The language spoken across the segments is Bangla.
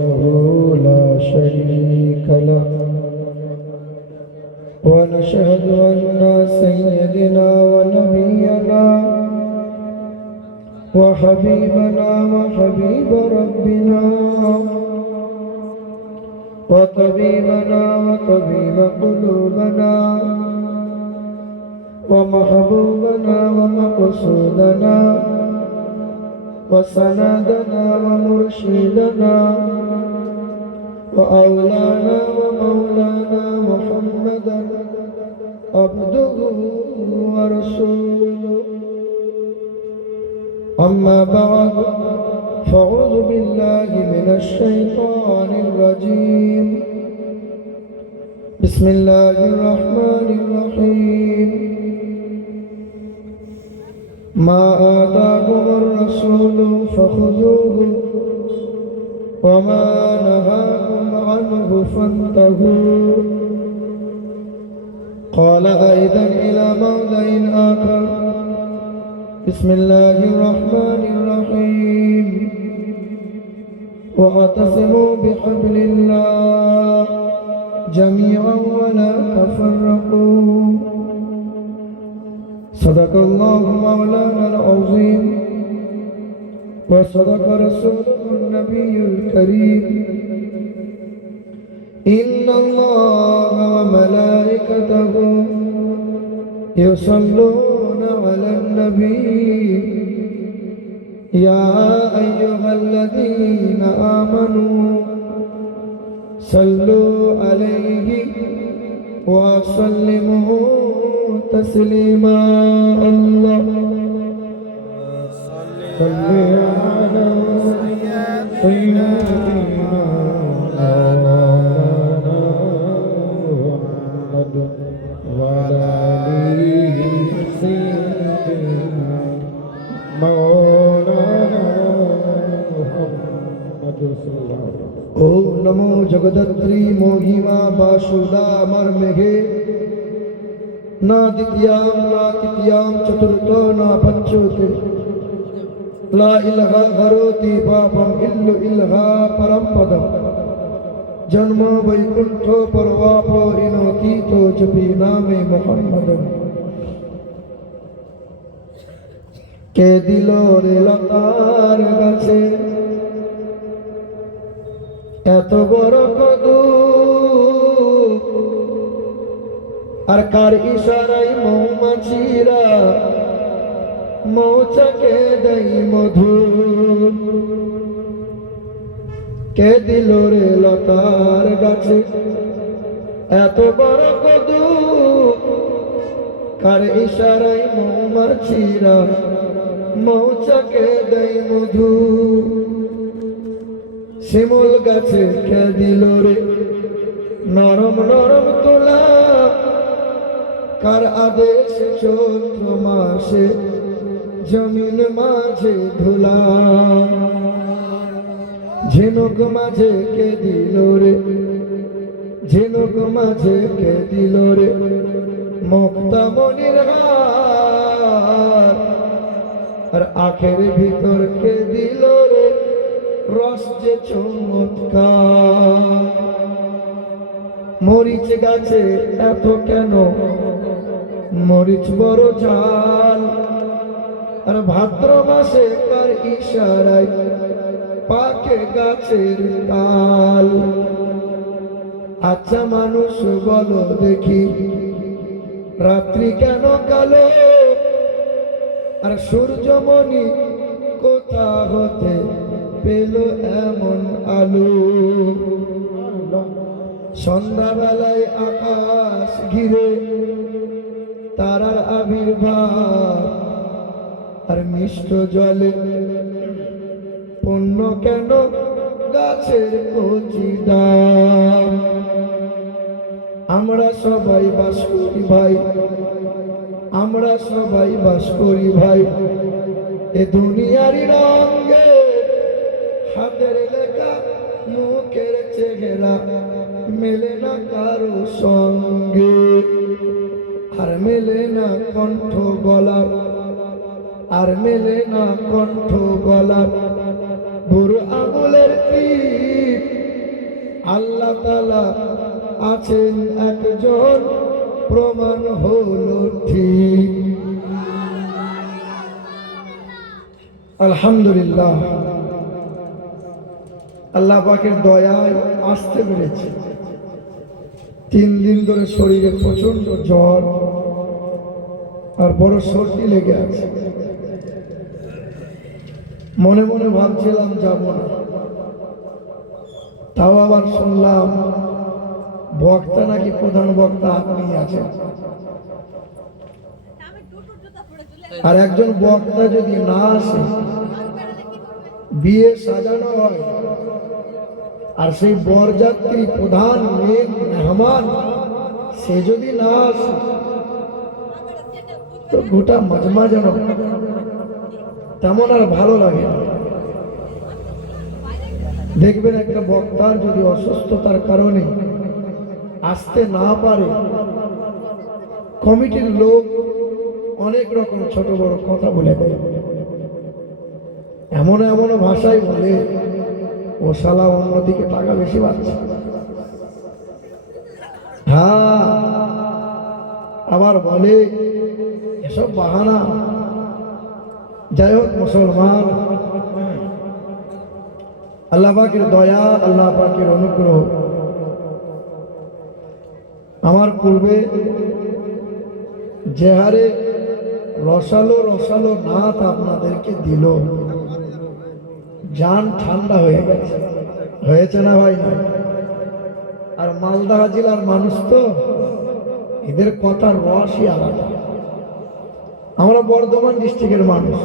لا شريك له ونشهد أن سيدنا ونبينا وحبيبنا وحبيب ربنا وطبيبنا وطبيب قلوبنا ومحبوبنا ومقصودنا وسندنا ومرشدنا وأولانا ومولانا محمدا عبده ورسوله. أما بعد فأعوذ بالله من الشيطان الرجيم. بسم الله الرحمن الرحيم. ما آتاكم الرسول فخذوه وما نهاكم عنه فانتهوا. قال أيضا إلى موضع آخر. بسم الله الرحمن الرحيم. واعتصموا بحبل الله جميعا ولا تفرقوا. صدق الله مولانا العظيم وصدق رسوله النبي الكريم. إن الله وملائكته يصلون على النبي يا أيها الذين آمنوا صلوا عليه وسلموا تسليما. الله صل على سيدنا محمد وعلى آله سيدنا مولانا محمد صلى الله عليه وسلم. ओम नमो जगदत्री मोहिमा बासुदा अमर मेघे ना द्वितीयाम ना तृतीयाम चतुर्थ ना पंचोते ला इलहा करोति पापम इल्लु इलहा परम पदम जन्म वैकुंठो परवापो इनोति तो जपी नामे मुहम्मदम। के दिलो रे लतार गाছে এত বড় কদু আর কার ইশারায় মৌমাছিরা মৌচাকে দেয় মধু। কে দিল রে লতার গাছে এত বড় কদু কার ইশারায় মৌমাছিরা মৌচাকে দেয় মধু। শিমুল গাছে কে দিল রে নরম নরম তোলা কার আদেশ চৈত্র মাসে জমিন মাঝে ধুলা। ঝিনুক মাঝে কে দিল রে ঝিনুক মাঝে কে দিল রে মুক্তামণির হার আর আখের ভিতর কে দিল রে রস যে চমৎকার। মরিচ গাছে এত কেন মরিচ বড় ঝাল আর ভাদ্র মাসে কার ইশারায় পাকে গাছের তাল। আচ্ছা মানুষ বলো দেখি রাত্রি কেন কালো আর সূর্যমণি কোথা হতে পেল এমন আলো। সন্ধ্যাবেলায় আকাশ ঘিরে তারার আবির্ভাব আর মিষ্ট জলে পূর্ণ কেন গাছের কচি ডাল। আমরা সবাই বাস করি ভাই আমরা সবাই বাস করি ভাই এ দুনিয়ারই রঙে। হাতের লেখা মুখের চেহারা মেলে না কারো সঙ্গে আর মেলে না কণ্ঠ গলার আর মেলে না কণ্ঠ গলার বুড়ো আঙুলের টিপ আল্লাহ তাআলা আছেন একজন, প্রমাণ হলো ঠিক। আলহামদুলিল্লাহ, আল্লাহ পাকের দয়ায় আসতে পেরেছে। 3 দিন ধরে শরীরে প্রচন্ড জ্বর আর বড় সর্দি লেগে আছে। মনে মনে ভাবছিলাম যাব না, তাও আবার শুনলাম বক্তা নাকি প্রধান বক্তা আপনি আছেন। আর একজন বক্তা যদি না আসে, বিয়ে সাজানো হয় আর সেই বরযাত্রী প্রধান মেন মেহমান সে যদি না আসে, তো গোটা মজমা যেন তেমন আর ভালো লাগে না। দেখবেন একটা বক্তার যদি অসুস্থতার কারণে আসতে না পারে, কমিটির লোক অনেক রকম ছোট বড় কথা বলে দেয়। এমন এমন ভাষায় বলে, ও শালা অন্যদিকে টাকা বেশি পাচ্ছে। হ্যাঁ, আবার বলে এসব বাহানা। যাই হোক মুসলমান, আল্লাহ পাকের দয়া, আল্লাহ পাকের অনুগ্রহ। আমার পূর্বে যে হারে রসালো রসালো নাত আপনাদেরকে দিল, জান ঠান্ডা হয়ে গেছে। হয়েছে না ভাই? না। আর মালদা জেলার মানুষ তো, এদের কথার রসই আলাদা। আমরা বর্ধমান ডিস্ট্রিক্টের মানুষ,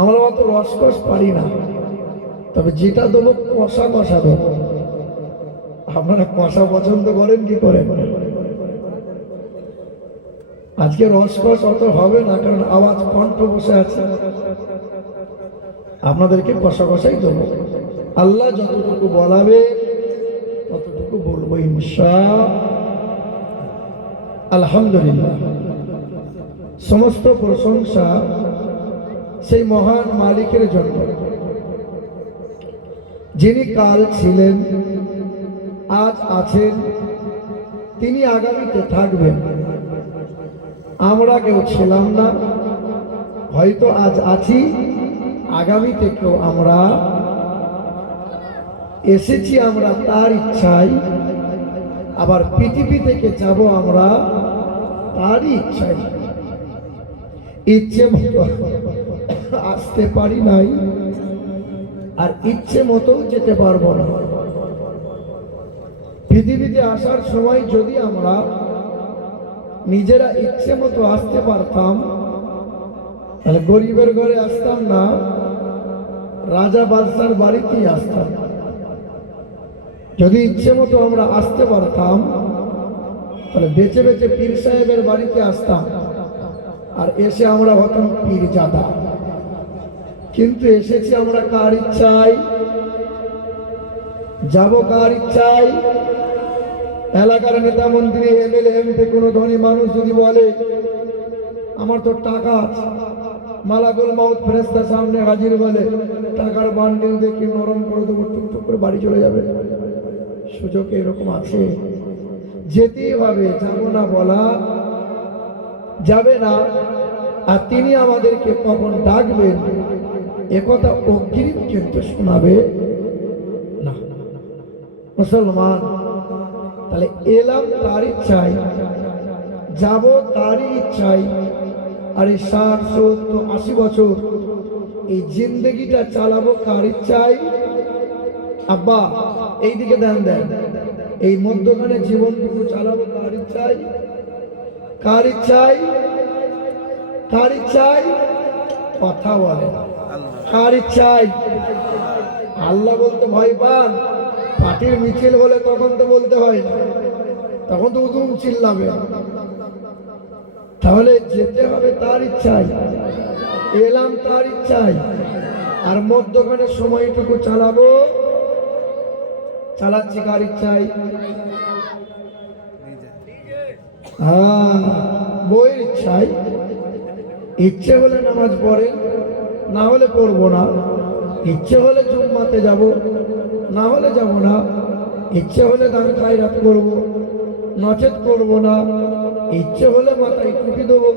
আমরা অত রসকস পারি না। তবে যেটা দেবো কষা কষা দেবো। আপনারা কষা পছন্দ করেন কি করেন? আজকে রসকস অত হবে না, কারণ আওয়াজ কণ্ঠ বসে আছে। আপনাদেরকে কষা কষাই দেবো। আল্লাহ যতটুকু বলাবে ততটুকু বলবো ইনশাআল্লাহ। আলহামদুলিল্লাহ, সমস্ত প্রশংসা সেই মহান মালিকের জন্য, যিনি কাল ছিলেন, আজ আছেন, তিনি আগামীতে থাকবেন। আমরা কেউ ছিলাম না, হয়তো আজ আছি, আগামীতে কেউ আমরা এসেছি আমরা তার ইচ্ছায়, আবার পৃথিবী থেকে যাব আমরা তারই ইচ্ছায়। ইচ্ছে মতো আসতে পারি নাই, আর ইচ্ছে মতো যেতে পারবো না। পৃথিবীতে আসার সময় যদি আমরা নিজেরা ইচ্ছে মতো আসতে পারতাম, তাহলে গরিবের ঘরে আসতাম না, রাজা বাদশার বাড়িতেই আসতাম। যদি ইচ্ছে মতো আমরা আসতে পারতাম, তাহলে বেঁচে বেঁচে পীর সাহেবের বাড়িতে আসতাম, আর এসে আমরা হতাম পীরজাদা। কিন্তু এসেছি আমরা কার ইচ্ছায়, যাব কার ইচ্ছায়। এলাকার নেতা মন্ত্রী, এমএলএ, এমপি, কোনো ধনী মানুষ যদি বলে আমার তো টাকা আছে, মালাকুল মাউত ফেরেশতা সামনে হাজির বলে টাকার বান্ডিল দেখে নরম করে দেবো, টুকটুক করে বাড়ি চলে যাবে। সুযোগ এরকম আছে, যেতেই হবে। যাব না বলা যাবে না। আর তিনি আমাদেরকে কখন ডাকবেন একথা অগ্রিম কিন্তু শোনাবে না। মুসলমান, তাহলে এলাম তার ইচ্ছায়, যাব তারই ইচ্ছায়। আর এই 60, 70, 80 বছর এই জিন্দগিটা চালাবো কার ইচ্ছায়? আব্বা এইদিকে ধ্যান দেন, এই মধ্যখানে জীবনটুকু চালাবো কার ইচ্ছায়? কার ইচ্ছায়? কার ইচ্ছায়? কথা বলে কার ইচ্ছায়? আল্লাহ বলতে ভয় পান? পার্টির মিছিল হলে তখন তো বলতে হয় না, তখন তো উদুম চিল্লাবে। তাহলে যেতে হবে তার ইচ্ছায়, এলাম তার ইচ্ছায়। আর মধ্যখানে সময়টুকু চালাবো, চালাচ্ছি কার ইচ্ছায়? হ্যাঁ, বইয়ের ইচ্ছায়। ইচ্ছে হলে নামাজ পড়ে, না হলে পড়বো না। ইচ্ছে হলে জুম্মাতে যাব, না হলে যাব না। ইচ্ছে হলে দান খায়রাত করব, নচেত করব না। ইচ্ছে হলে মাথায় টুপি দেবো,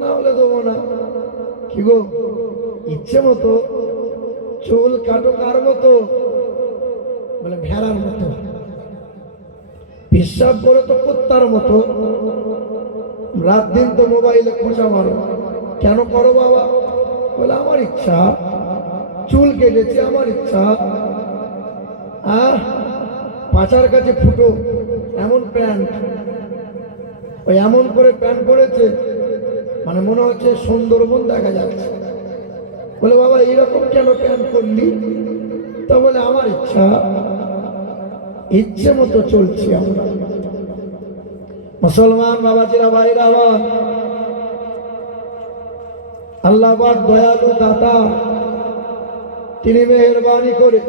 না হলে দেবো না। কি গো, ইচ্ছে মতো চুল কাটো কার মতো? বলে ভেড়ার মতো। পেশাব করে তো কুত্তার মতো। রাত দিন তো মোবাইলে খোঁজা মারো, কেন করো বাবা? বলে আমার ইচ্ছা, চুল কেটেছে আমার ইচ্ছা। আর পাচার কাছে ফুটো এমন প্যান্ট, ওই এমন করে প্যান্ট পরেছে, মানে মনে হচ্ছে সুন্দরবন দেখা যাচ্ছে। বলে বাবা এইরকম কেন প্যান্ট করলি? তা বলে আমার ইচ্ছা, ইচ্ছে মতো চলছি আমরা। মুসলমান বাবাজিরা, ভাইরা আমার, আল্লাহ পাক দয়ালু দাতা, তিনি মেহেরবানি করে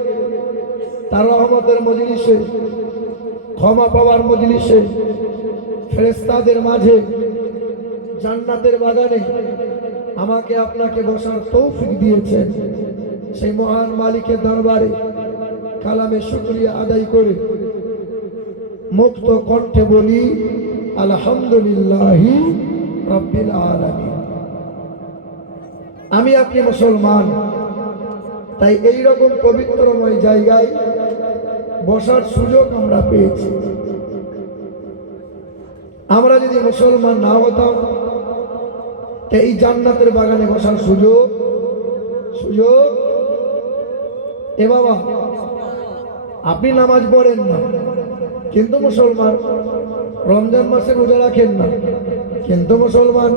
তার রহমতের মজলিসে, ক্ষমা পাওয়ার মজলিসে, ফেরেশতাদের মাঝে, জান্নাতের বাগানে আমাকে আপনাকে বসার তৌফিক দিয়েছেন। সেই মহান মালিকের দরবারে কালামে শুকরিয়া আদায় করে মুক্ত কণ্ঠে বলি আলহামদুলিল্লাহি রাব্বিল আলামিন। আমি আপনি মুসলমান, তাই এই রকম পবিত্রময় জায়গায় বসার সুযোগ আমরা পেয়েছি। আমরা যদি মুসলমান না হতাম, এই জান্নাতের বাগানে বসার সুযোগ এ বাবা, আপনি নামাজ পড়েন না কিন্তু মুসলমান, রমজান মাসে রোজা রাখেন না কিন্তু মুসলমান,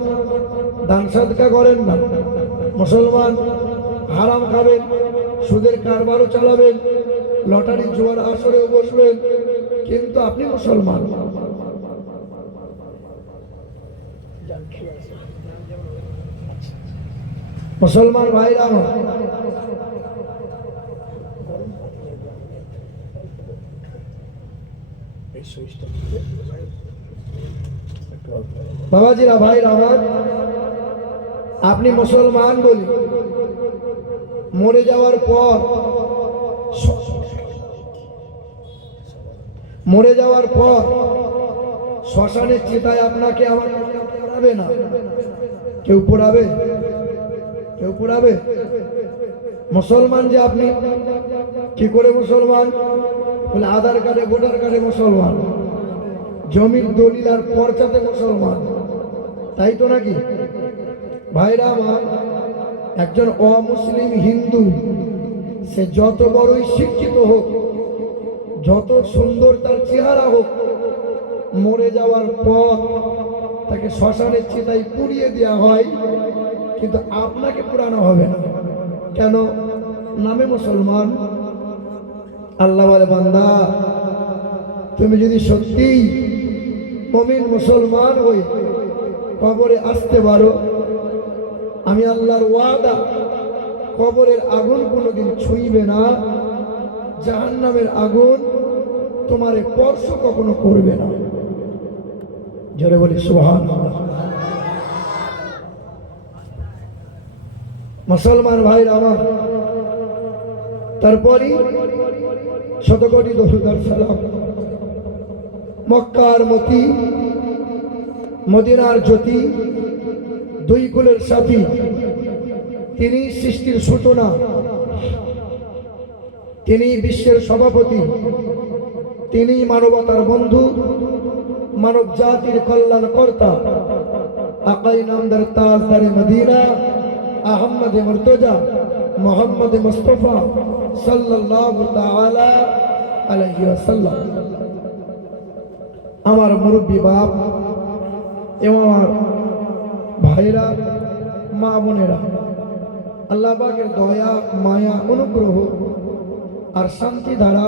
দান সাদকা করেন না মুসলমান, হারাম খাবেন, সুদের কারবারও চালাবেন, লটারি জুয়ার আসরেও বসবেন, কিন্তু আপনি মুসলমান। মুসলমান ভাইরা আমার, বাবাজিরা, ভাইরা আমার, আপনি মুসলমান বলি মরে যাওয়ার পর শ্মশানের চিতায় আপনাকে আমার পোড়াবে না। কেউ পোড়াবে? কেউ পোড়াবে? মুসলমান যে আপনি, কি করে মুসলমান? বলে আধার কার্ডে, ভোটার কার্ডে মুসলমান, জমির দলিল আর পর্চাতে মুসলমান, তাই তো নাকি? ভাইরা আমার, একজন অমুসলিম হিন্দু সে যত বড়ই শিক্ষিত হোক, যত সুন্দর তার চেহারা হোক, মরে যাওয়ার পর তাকে শ্মশানের চিতায় পুড়িয়ে দেওয়া হয়, কিন্তু আপনাকে পুরানো হবে না। কেন? নামে মুসলমান। আল্লাহ বলে, বান্দা তুমি যদি সত্যি মুমিন মুসলমান হয়ে কবরে আসতে পারো, আমি আল্লাহর ওয়াদা, কবরের আগুন কোনোদিন ছুঁইবে না, জাহান্নামের আগুন তোমারে স্পর্শ কখনো করবে না। জোরে বলি সুবহানাল্লাহ। মুসলমান ভাইরা আমার, তারপরই শতকোটি দরুদ আর সালাম মক্কার মতি, মদিনার জ্যোতি, দুই কুলের সাথী, তিনি সৃষ্টির সূচনা, তিনি বিশ্বের সভাপতি, তিনি মানবতার বন্ধু, মানব জাতির কল্যাণ কর্তা, আকাই নামদার তাজদারে মদিনা, আহমদ মুর্তজা মোহাম্মদ মুস্তফা সাল্লাল্লাহু তাআলা আলাইহি ওয়াসাল্লাম। আমার মুরব্বী বাপ এবং আমার ভাইরা, মা বোনেরা, আল্লাহ পাকের দয়া, মায়া, অনুগ্রহ আর শান্তি দ্বারা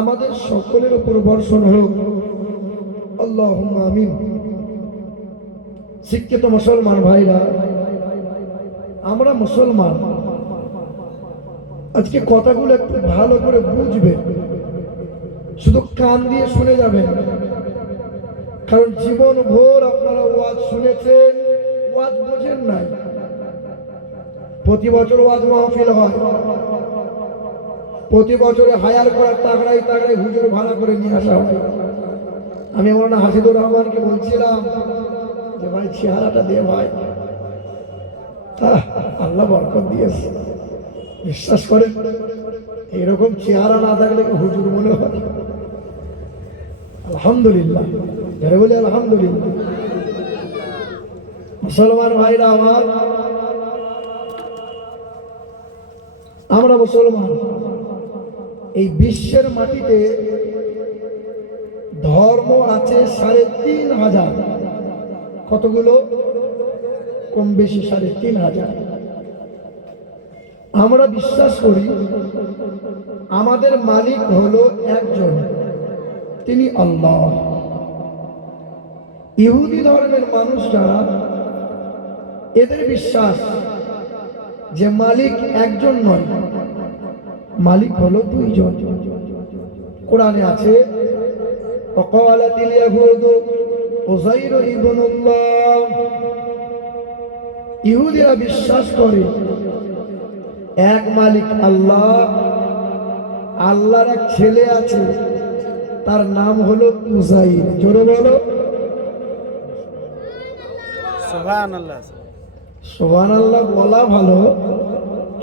আমাদের সকলের উপর বর্ষণ হোক, আল্লাহুম্মা আমিন। শিক্ষিত মুসলমান ভাইরা, আমরা মুসলমান, আজকে কথাগুলো একটু ভালো করে বুঝবেন, শুধু কান দিয়ে শুনে যাবেন, কারণ জীবন ভোর আপনারা ওয়াজ শুনেছেন, ওয়াজ বোঝেন নাই। প্রতি বছর ওয়াজ মাহফিল হয়, প্রতি বছরে হায়ার করার তাগড়াই তাগড়াই হুজুর ভাড়া করে নিয়ে আসা হয়। আমি মৌলানা হাসিদুর রহমানকে বলছিলাম যে ভাই চেহারাটা দে ভাই, আল্লাহ বরকত দিয়েছে। বিশ্বাস করেন এরকম চেহারা না থাকলে হুজুর মনে হয়। আলহামদুলিল্লাহ, যারা বলে আলহামদুলিল্লাহ। মুসলমান ভাইরা আমার, আমরা মুসলমান, এই বিশ্বের মাটিতে ধর্ম আছে ৩,৫০০। কতগুলো? কম বেশি ৩,৫০০। আমরা বিশ্বাস করি আমাদের মালিক হলো একজন, তিনি আল্লাহ। ইহুদি ধর্মের মানুষ যারা, এদের বিশ্বাস যে মালিক একজন নয়, মালিক হলো দুইজন। কোরআনে আছে ওয়াকালাতিল ইয়াহুদু উযাইর ইবনুল্লাহ। ইহুদিরা বিশ্বাস করে এক মালিক আল্লাহ, আল্লাহর এক ছেলে আছে, তার নাম হলো উযাইর। জোরে বলো সুবহানাল্লাহ। সুবহানাল্লাহ বলা ভালো,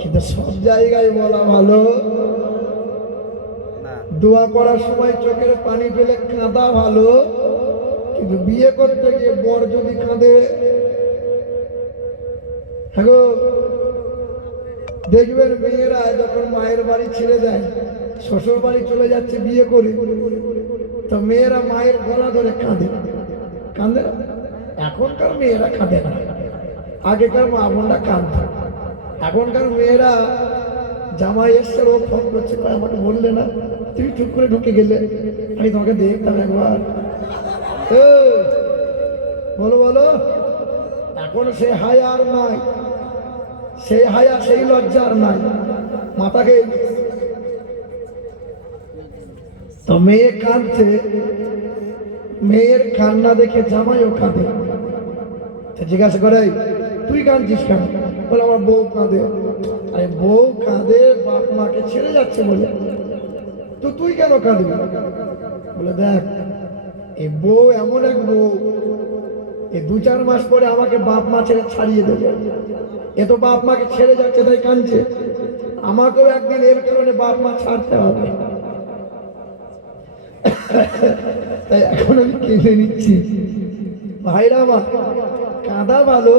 কিন্তু সব জায়গায় বলা ভালো না। দোয়া করার সময় চোখের পানি ফেলে কাঁদা ভালো, কিন্তু বিয়ে করতে গিয়ে বর যদি কাঁদে, হ্যাঁ দেখবেন মেয়েরা যখন মায়ের বাড়ি ছেড়ে যায়, শ্বশুর বাড়ি চলে যাচ্ছে বিয়ে করে, তো মেয়েরা মায়ের গলা ধরে কাঁদে। কাঁদে না? এখনকার মেয়েরা কাঁদে না, আগেকার মা বোনরা কাঁদত। এখনকার মেয়েরা জামাই এসছে, ও ফোন করছে, আমাকে বললে না, তুমি চুপ করে ঢুকে গেলে, আমি তোমাকে দেখতাম একবার। বলো বলো, এখন সে হায়া আর নাই, সেই হায়া সেই লজ্জা আর নাই, মাথা খেয়ে গেছে। তো মেয়ে কাঁদছে, মেয়ের কান্না দেখে জামাইও কাঁদে। জিজ্ঞাসা করে তুই কাঁদছিস কেন? বলে আমার বউ কাঁদে। আরে বউ কাঁদে বাপ মাকে ছেড়ে যাচ্ছে বলে, তো তুই কেন কাঁদবি? বলে দেখ, এই বউ এমন এক বউ, এই ২-৪ মাস পরে আমাকে বাপ মা ছেড়ে ছাড়িয়ে দেবে। এ তো বাপ মাকে ছেড়ে যাচ্ছে তাই কাঁদছে, আমাকেও একদিন এর কারণে বাপ মা ছাড়তে হবে। তাই এখন আমি কেঁদে নিচ্ছি। ভাইরা আমার, কাঁদা ভালো,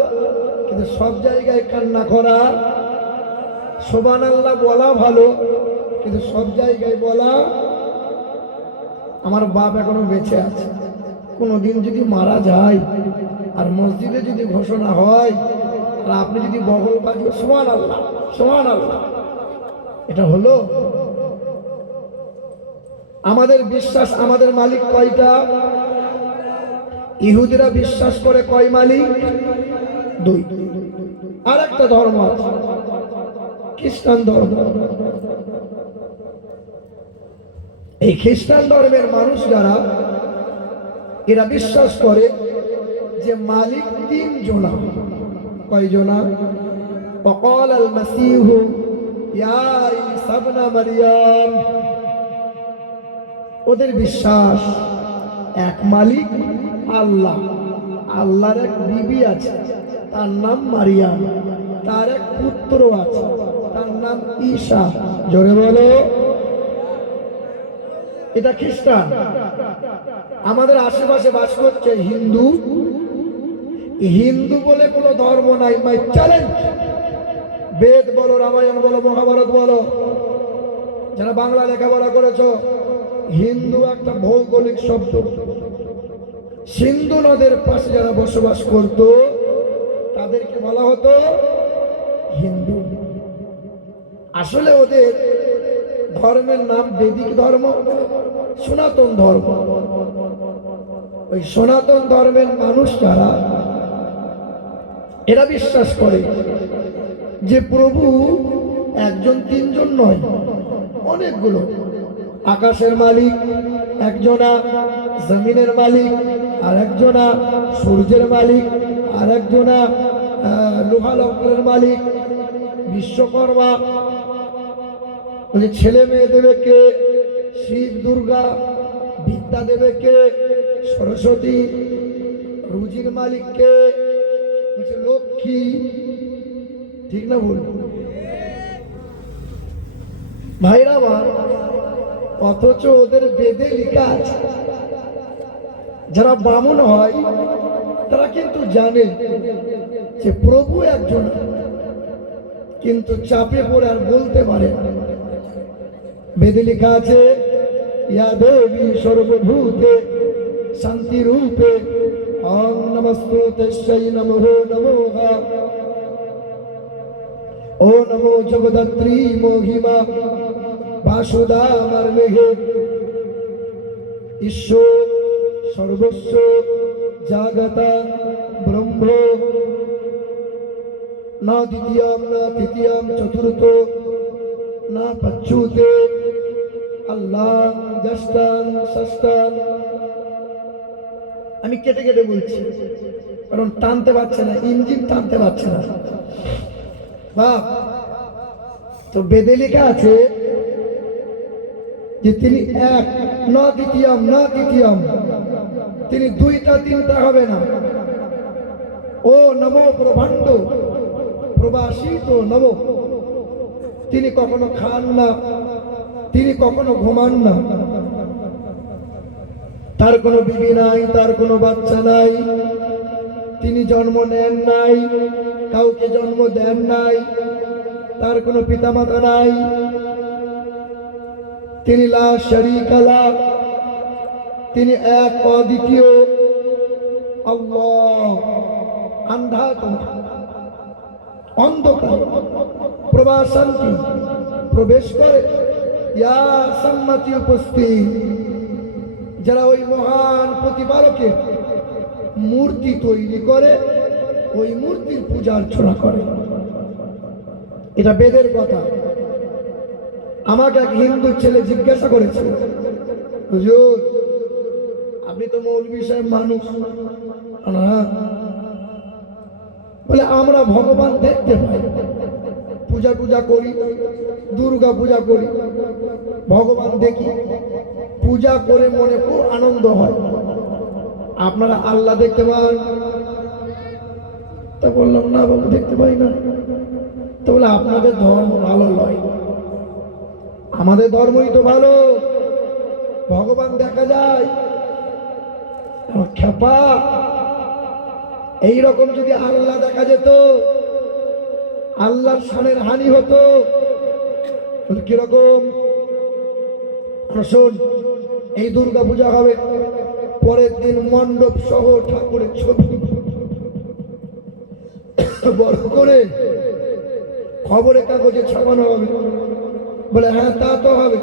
কিন্তু সব জায়গায় কান্না করা, সুবহানাল্লাহ বলা ভালো, কিন্তু সব জায়গায় বলা। আমার বাপ এখনো বেঁচে আছে, কোনোদিন যদি মারা যায় আর মসজিদে যদি ঘোষণা হয় আর আপনি যদি বগল বাজিয়ে সুবহানাল্লাহ সুবহানাল্লাহ, এটা হলো? আমাদের বিশ্বাস আমাদের মালিক কয়টা? ইহুদিরা বিশ্বাস করে কয় মালিক? 2। আর একটা ধর্ম আছে, খ্রিস্টান ধর্ম। এই খ্রিস্টান ধর্মের মানুষ যারা, এরা বিশ্বাস করে যে মালিক 3 জনা। কয় জনা? وقال المسيح يا عيسى ابن مريم। ওদের বিশ্বাস এক মালিক আল্লাহ, আল্লাহর এক বিবি আছে, তার নাম মারিয়াম, তার এক পুত্র আছে, তার নাম ঈসা। জোরে বলো। এটা খ্রিস্টান। আমাদের আশেপাশে বাস করছে হিন্দু। হিন্দু বলে কোনো ধর্ম নাই, মাই চ্যালেঞ্জ। বেদ বলো, রামায়ণ বলো, মহাভারত বলো, যারা বাংলা লেখাপড়া করেছো, হিন্দু একটা ভৌগোলিক শব্দ। সিন্ধু নদের পাশে যারা বসবাস করত তাদেরকে বলা হতো হিন্দু। আসলে ওদের ধর্মের নাম বৈদিক ধর্ম, সনাতন ধর্ম। ওই সনাতন ধর্মের মানুষ যারা, এরা বিশ্বাস করে যে প্রভু একজন 3 জন নয়, অনেকগুলো। আকাশের মালিক একজনা, জমিনের মালিক আর একজনা, সূর্যের মালিক আর একজনা, লোহা লক্করের মালিক, বিশ্বকর্মা বলছে ছেলে মেয়ে দেবে কে? শিব দুর্গা। বিদ্যা দেবে কে? সরস্বতী। রুজির মালিক কে? বলছে লক্ষ্মী। ঠিক না ভুল? ভাইরা আমার, অথচ ওদের বেদে লেখা আছে, যারা বামুন হয় তারা কিন্তু জানে যে প্রভু একজন, কিন্তু চাপে পড়ে আর বলতে পারে না। বেদে লেখা আছে, ইয়া দেবী সর্বভূতে শান্তি রূপে ওম নমস্তুতেশ্বৈ নমঃ নমঃ। ও নমো জগদ্ধাত্রী মহিমা বাসুদা মর্মেহে। ঈশ্বর সর্বস্ব জাগতা ব্রহ্ম না দ্বিতীয়াম না তৃতীয়াম চতুর্থ না পঞ্চুতে আল্লাহ দশটান ষষ্ঠান। আমি কেটে কেটে বলছি, কারণ টানতে পারছে না, ইঞ্জিন টানতে পারছে না। বাপ, তো বেদে লেখা আছে যে তিনি এক, না দ্বিতীয়াম না তৃতীয়াম, তিনি দুইটা তিনটা হবে না। ও নমো প্রভাণ্ড প্রবাসিত নমো। তিনি কখনো খান না, তিনি কখনো ঘুমান না, তার কোনো বিবি নাই, তার কোনো বাচ্চা নাই, তিনি জন্ম নেন নাই, কাউকে জন্ম দেন নাই, তার কোনো পিতামাতা নাই। তিনি লা শারীকা লাহ, তিনি এক অদ্বিতীয় আল্লাহ। অন্ধকার প্রবাসান্তি প্রবেশ করে ইয়া সম্মতি উপস্থিত, যারা ওই মহান প্রতিপালকের মূর্তি তৈরি করে, ওই মূর্তির পূজা অর্চনা করে। এটা বেদের কথা। আমাকে এক হিন্দু ছেলে জিজ্ঞাসা করেছে, হুজুর আপনি তো মৌলভী সাহেব মানুষ, বলে আমরা ভগবান দেখতে পাই, পূজা টুজা করি, দুর্গা পূজা করি, ভগবান দেখি, পূজা করে মনে খুব আনন্দ হয়। আপনারা আল্লাহ দেখতে পান? তা বললাম না বাবু, দেখতে পাই না। তো বলে আপনাদের ধর্ম ভালো নয়, আমাদের ধর্মই তো ভালো, ভগবান দেখা যায়। খেপা, এইরকম যদি আল্লাহ দেখা যেত, আল্লাহর শানের হানি হতো। কিরকম? শোন, এই দুর্গা পূজা হবে, পরের দিন মণ্ডপ সহ ঠাকুরের ছবি বড় করে খবরের কাগজে ছাপানো হবে। বলে হ্যাঁ তা তো হবে।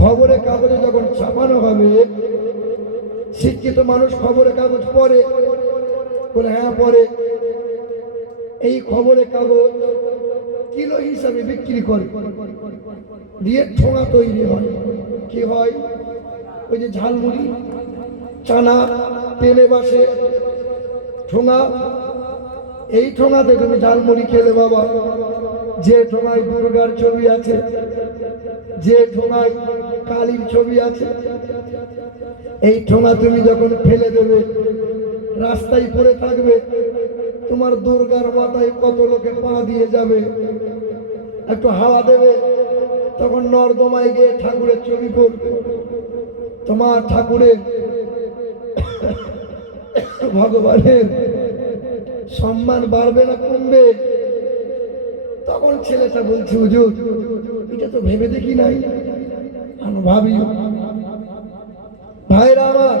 খবরের কাগজে যখন ছাপানো হবে, শিক্ষিত মানুষ খবরের কাগজ পড়ে? বলে হ্যাঁ পড়ে। এই খবরের কাগজ কিলো হিসাবে বিক্রি করে, দিয়ে ঠোঙা তৈরি হয়। কি হয়? ওই যে ঝালমুড়ি, চানা, তেলে বাসে ঠোঙা। এই ঠোঙাতে তুমি ঝালমুড়ি খেলে বাবা, যে ঠোঙায় দুর্গার ছবি আছে, যে ঠোঙায় কালীর ছবি আছে, এই ঠোঙা তুমি যখন ফেলে দেবে, রাস্তায় পড়ে থাকবে, তোমার দুর্গার মাথায় কত লোকে পা দিয়ে যাবে, একটু হাওয়া দেবে, তখন নর্দমায় গিয়ে ঠাকুরের ছবি পড়বে। তোমার ঠাকুরের ভগবানের সম্মান বাড়বে না কমবে? তখন ছেলেটা বলছে, হুজুর এটা তো ভেবে দেখি নাই, ভাবিও। ভাইরা আমার,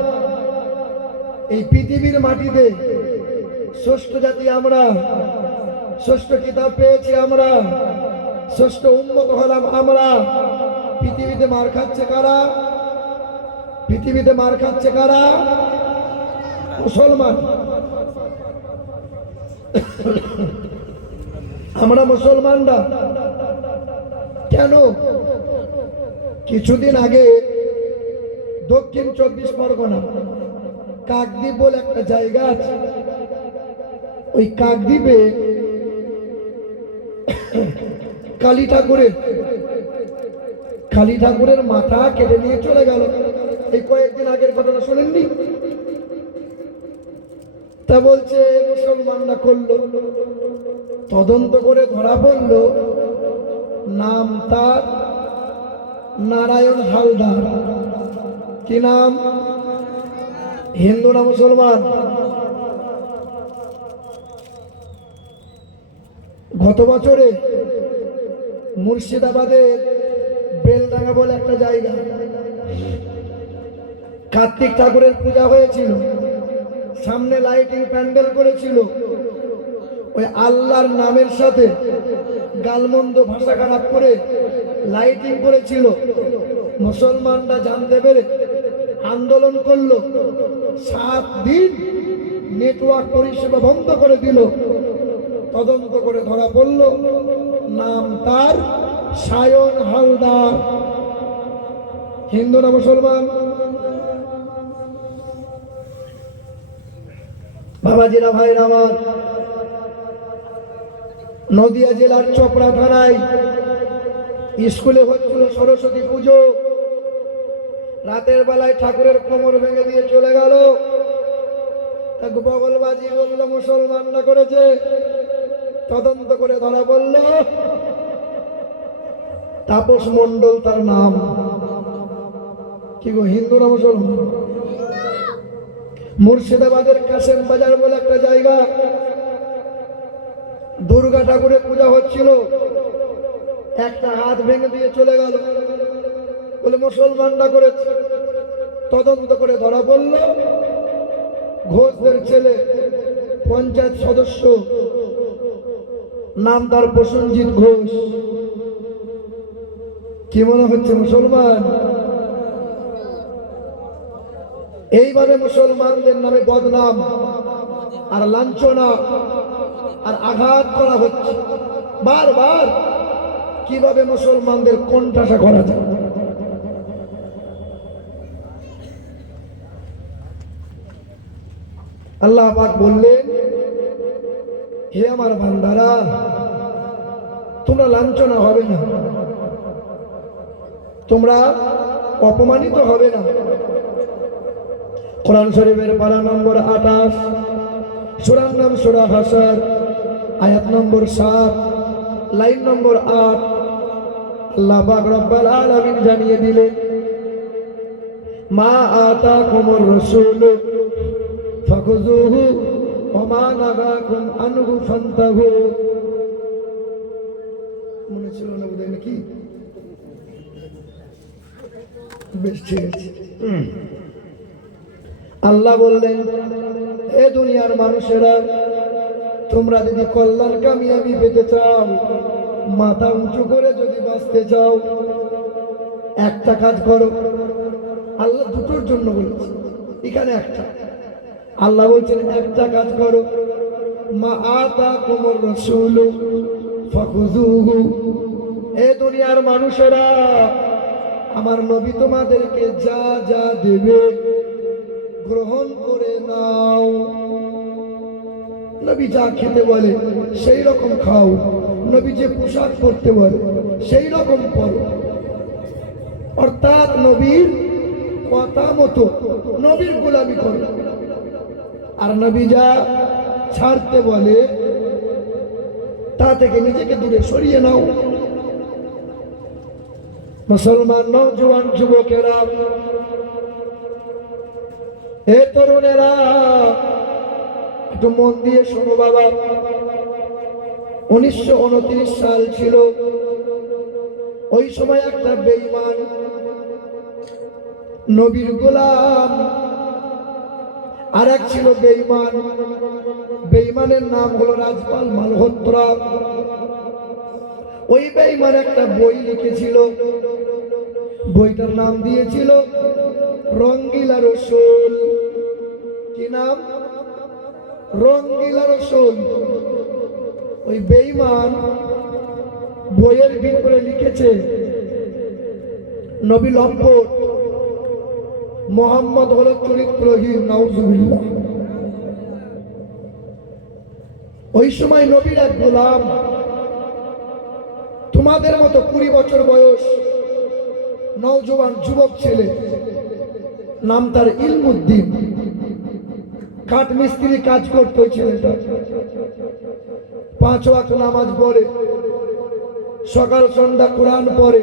এই পৃথিবীর মাটিতে ষষ্ঠ জাতি আমরা, ষষ্ঠ কিতাব পেয়েছি আমরা, ষষ্ঠ উন্মত হলাম আমরা। পৃথিবীতে মার খাচ্ছে কারা? পৃথিবীতে মার খাচ্ছে কারা? মুসলমান। আমরা মুসলমানরা। কেন? কিছুদিন আগে দক্ষিণ 24 পরগনা কাকদ্বীপ বলে একটা জায়গা আছে, ওই কাকদ্বীপে কালী ঠাকুরের কালী ঠাকুরের মাথা কেটে নিয়ে চলে গেল। এই কয়েকদিন আগের ঘটনা শোনেননি? তা বলছে মুসলমানরা করলো, তদন্ত করে ধরা পড়লো নাম তার নারায়ণ হালদার। কি নাম? হিন্দু না মুসলমান? গত বছরে মুর্শিদাবাদের বেলডাঙ্গা বলে একটা জায়গা, কার্তিক ঠাকুরের পূজা হয়েছিল, সামনে লাইটিং প্যান্ডেল করেছিল। ওই আল্লাহর নামের সাথে গালমন্দ ভাষা খারাপ করে লাইটিং করেছিল। মুসলমানরা জানতে পেরে আন্দোলন করলো, 7 দিন নেটওয়ার্ক পরিষেবা বন্ধ করে দিল। তদন্ত করে ধরা পড়ল নাম তার সায়ন হালদার। হিন্দু না মুসলমান? বাবাজিরা, ভাইরা আমার, নদিয়া জেলার চপড়া থানায় স্কুলে হচ্ছিল সরস্বতী পুজো। রাতের বেলায় ঠাকুরের কোমর ভেঙে দিয়ে চলে গেল। বগলবাজি বললো মুসলমানরা করেছে। তদন্ত করে ধরা পড়ল তাপস মণ্ডল তার নাম। কি গো, হিন্দু না মুসলমান? মুর্শিদাবাদের কাসেম বাজার বলে একটা জায়গা, দুর্গা ঠাকুরের পূজা হচ্ছিল, একটা হাত ভেঙে দিয়ে চলে গেল, বলে মুসলমানরা করেছে। তদন্ত করে ধরা পড়ল ঘোষদের ছেলে, পঞ্চায়েত সদস্য, নাম তার প্রসেনজিৎ ঘোষ। কি মনে হচ্ছে মুসলমান? এইভাবে মুসলমানদের নামে বদনাম আর লাঞ্ছনা আর আঘাত করা হচ্ছে বারবার। কিভাবে মুসলমানদের কোণঠাসা করা যায়? আল্লাহ পাক বললেন, হে আমার বান্দারা, তোমরা লাঞ্ছনা হবে না, তোমরা অপমানিত হবে না। কোরআন শরীফের পারা নম্বর 28, সূরার নাম সূরা হাসর, আয়াত নম্বর 7, লাইন নম্বর 8। আল্লাহ পাক রব্বুল আলামিন জানিয়ে দিলেন, মা আতাকুমুর রাসূল ফাখুযুহু ওয়া মা নাহাকুম আনহু ফান্তাহু। মনে ছিল না বোধহয়, নাকি? বেশ, ঠিক আছে। আল্লাহ বললেন, এ দুনিয়ার মানুষেরা, তোমরা যদি কল্যাণ কামিয়াবি পেতে চাও, মাথা উঁচু করে যদি বাঁচতে চাও, একটা কাজ করো। আল্লাহ দুটোর জন্য বলেছে, এখানে একটা। আল্লাহ বলছেন একটা কাজ করো, মা আতাকুমুর রাসূল ফাখুযুহু। এ দুনিয়ার মানুষেরা, আমার নবী তোমাদেরকে যা যা দেবে গ্রহণ করে নাও। নবী যা খেতে বলে সেই রকম খাও, নবী যে পোশাক পরতে বলে সেই রকম পরো। অর্থাৎ নবীর কথা মতো নবীর গোলামি করো। আর নবী যা ছাড়তে বলে তা থেকে নিজেকে দূরে সরিয়ে নাও। মুসলমান নওজোয়ান যুবকেরা, হে তরুণেরা, একটু মন দিয়ে শোনো বাবা। 1929 সাল ছিল। ওই সময় একটা বেঈমান নবীর গোলাম, আর এক ছিল বেঈমান। বেঈমানের নাম হলো রাজপাল মালহোত্রা। ওই বেঈমান একটা বই লিখেছিল, বইটার নাম দিয়েছিল রঙ্গিলা রসুল। কি নাম? রঙ্গিলা রসুল। ওই বেঈমান বইয়ের ভিতরে লিখেছে নবী লম্পট, মোহাম্মদ হলো চরিত্রহীন, নাউজুবিল্লাহ। ওই সময় নবীর এক গোলাম, তোমাদের মতো 20 বছর বয়স, নওজোয়ান যুবক ছেলে, নাম তার ইলমুদ্দিন। কাঠ মিস্ত্রি কাজ করতো ওই ছেলেটা। 5 ওয়াক্ত নামাজ পড়ে, সকাল সন্ধ্যা কোরআন পড়ে।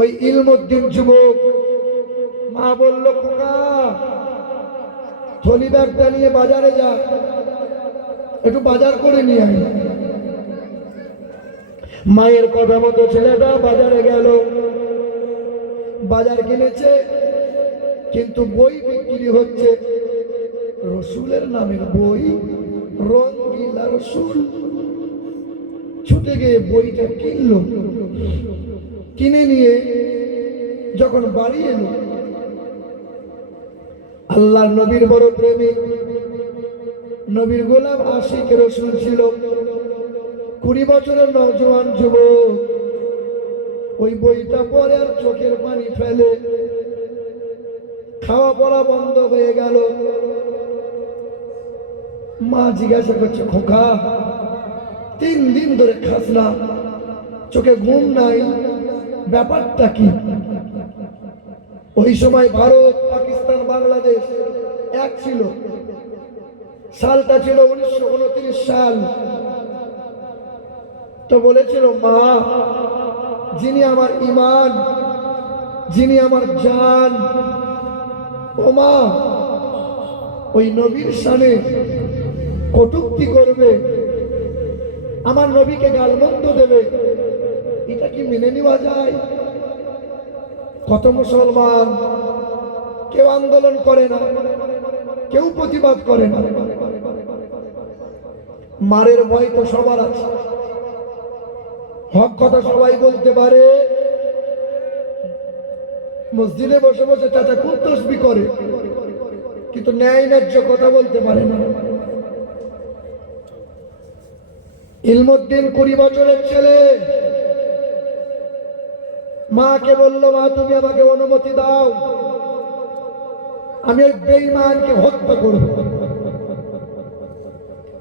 ওই ইলমুদ্দিন যুবক, মা বলল, খোকা থলি ব্যাগটা নিয়ে বাজারে যা, একটু বাজার করে নিয়ে আয়। মায়ের কথা মতো ছেলেটা বাজারে গেল, বাজার কিনেছে, কিন্তু বই বিক্রি হচ্ছে রসুলের নামের বই, রঙ্গিলা রসুল। ছুটে গিয়ে বইটা কিনলো, কিনে নিয়ে যখন বাড়ি এলো, আল্লাহর নবীর বড় প্রেমিক, নবীর গোলাম আশিক রসুল ছিল। 20 বছরের নওজোয়ান যুবক ওই বইটা পড়ে আর চোখের পানি ফেলে। খাওয়া পড়া বন্ধ হয়ে গেল। মা জিজ্ঞাসা করছে, খোকা 3 দিন ধরে খাস না, চোখে ঘুম নাই, ব্যাপারটা কি? ওই সময় ভারত, পাকিস্তান, বাংলাদেশ এক ছিল। সালটা ছিল 1929 সাল। তো বলেছিল, মা যিনি আমার ঈমান, যিনি আমার জান, ও মা ওই নবীর শানে কটূক্তি করবে, আমার নবীকে গালমন্দ দেবে, এটা কি মেনে নেওয়া যায়? কত মুসলমান কেউ আন্দোলন করে না, কেউ প্রতিবাদ করে না। মারের ভয় তো সবার আছে, হক কথা সবাই বলতে পারে, মসজিদে বসে বসে চাচা খুব তসবি করে, কিন্তু ন্যায় ন্যায্য কথা বলতে পারে না। ইলমুদ্দিন 20 বছরের ছেলে, মাকে বলল, মা তুমি আমাকে অনুমতি দাও, আমি ওই বেঈমানকে হত্যা করব।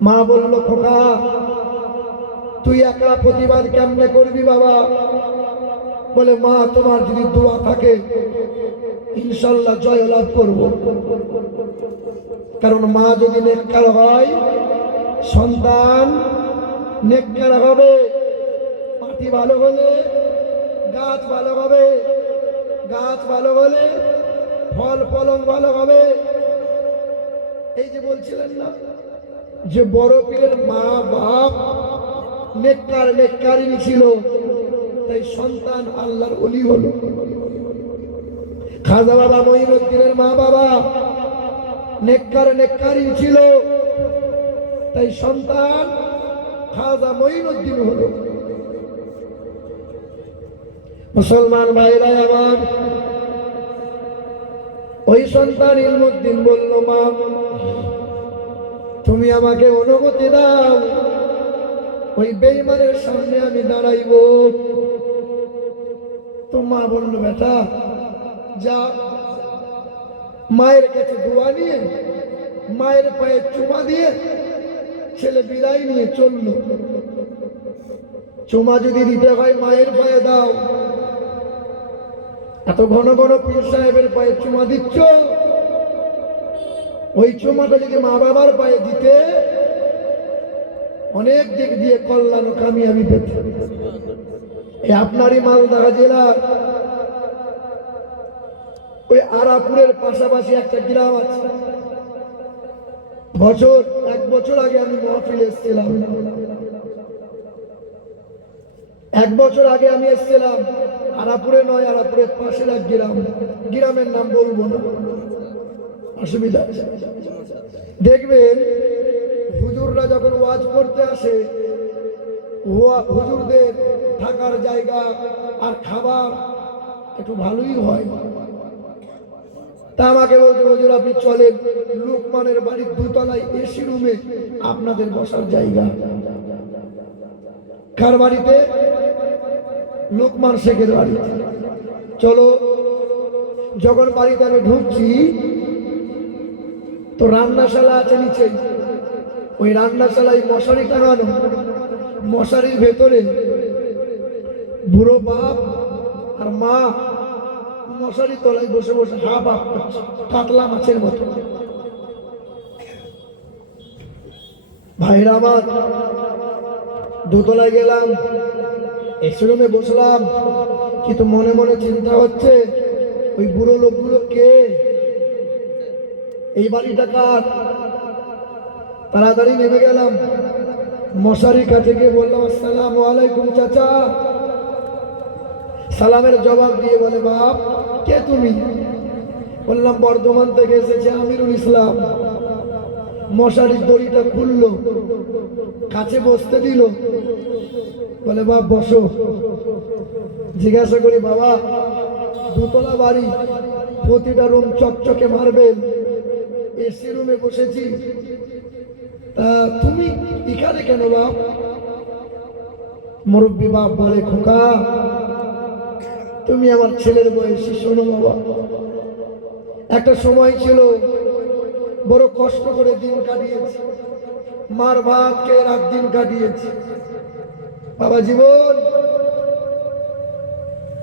মা বলল, খোকা তুই একা প্রতিবাদ কেমনে করবি বাবা? বলে, মা তোমার যদি দোয়া থাকে ইনশাল্লাহ জয় লাভ করব। কারণ মা যদি নেককার হয়, সন্তান নেককার হবে। মাটি ভালো হলে গাছ ভালো হবে, গাছ ভালো হলে ফল ফলন ভালো হবে। এই যে বলছিলেন না যে বড় পীরের মা বাপ নেককার, নেককারিনী ছিল, তাই সন্তান আল্লাহর ওলি হলো। খাজা বাবা মঈনুদ্দিনের মা বাবা নেককার, নেককারিনী ছিল, তাই সন্তান খাজা মঈনুদ্দিন হলো। মুসলমান ভাইরা আমার, ওই সন্তান ইলমুদ্দিন বলল, মা তুমি আমাকে অনুমতি দাও, ওই বেঈমানের সামনে আমি দাঁড়াইব। তো মা বলল, বেটা যা। মায়ের কাছে দোয়া নিয়ে, মায়ের পায়ে চুমা দিয়ে ছেলে বিদায় নিয়ে চলল। চুমা যদি দিতে হয় মায়ের পায়ে দাও, এত ঘন ঘন পীর সাহেবের পায়ে চুমা দিচ্ছ, ওই চুমাটা যদি মা বাবার পায়ে দিতে অনেক দিক দিয়ে কল্যাণ ও কামিয়াবি পেতে। এই আপনারই মালদা জেলার ওই আরাপুরের পাশাপাশি একটা গ্রাম আছে। 1 বছর আগে আমি মহফিলে এসেছিলাম। 1 বছর আগে আমি এসেছিলাম, আরাপুরে নয়, আরাপুরের পাশের এক গ্রাম, গ্রামের নাম বলবো না, অসুবিধা আছে। দেখবেন হুজুররা যখন ওয়াজ করতে আসে, হুজুরদের থাকার জায়গা আর খাবার একটু ভালোই হয়। তা আমাকে বলছে, হুজুর আপনি চলেন, লোকমানের বাড়ির 2 তলায় এসি রুমে আপনাদের বসার জায়গা। কার বাড়িতে? লোকমান শেখের বাড়ি। চলো। যখন বাড়িতে আমি ঢুকছি, তো রান্নাশালা আছে নিচে, ওই রান্নাশালায় মশারি টাঙানো, মশারির ভেতরে বুড়ো বাপ আর মা মশারি তলায় বসে বসে হা বাপ করছে কাতলা মাছের মতো। ভাইরা আমার, দোতলায় গেলাম, এসি রুমে বসলাম, কিন্তু মনে মনে চিন্তা হচ্ছে ওই বুড়ো লোকগুলো কে, এই বাড়িটা কার। তাড়াতাড়ি নেমে গেলাম, মশারির কাছে গিয়ে বললাম আসসালামু আলাইকুম চাচা। সালামের জবাব দিয়ে বলে বাপ কে তুমি? বললাম বর্ধমান থেকে এসেছে আমিরুল ইসলাম। মশারির দড়িটা খুললো, কাছে বসতে দিল, বলে বাপ বসো। জিজ্ঞাসা করি বাবা দুতলা বাড়ি, প্রতিটা রুম চকচকে মারবেন, এসি রুমে বসেছি, তা তুমি এখানে কেন বাপ? মুরব্বী বাপ বলে খোকা তুমি আমার ছেলের বয়সী, শোনো বাবা, একটা সময় ছিল বড় কষ্ট করে দিন কাটিয়েছি, মার ভাত খেয়ে রাত দিন কাটিয়েছি বাবা। জীবন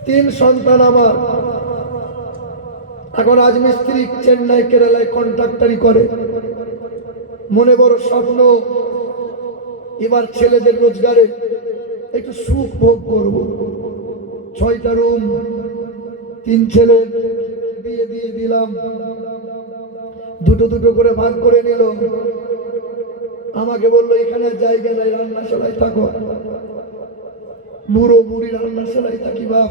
3 সন্তান আমার, এখন রাজমিস্ত্রি চেন্নাই কেরালায় কন্ট্রাক্টারি করে। মনে বড় স্বপ্ন এবার ছেলেদের রোজগারে একটু সুখ ভোগ করব। 6টা রুম, 3 ছেলে বিয়ে দিয়ে দিলাম, দুটো দুটো করে ভাগ করে নিল। আমাকে বললো এখানে জায়গা নাই, রান্নাশালায় থাকো। বুড়ো বুড়ি রান্নাশালায় থাকি বাপ।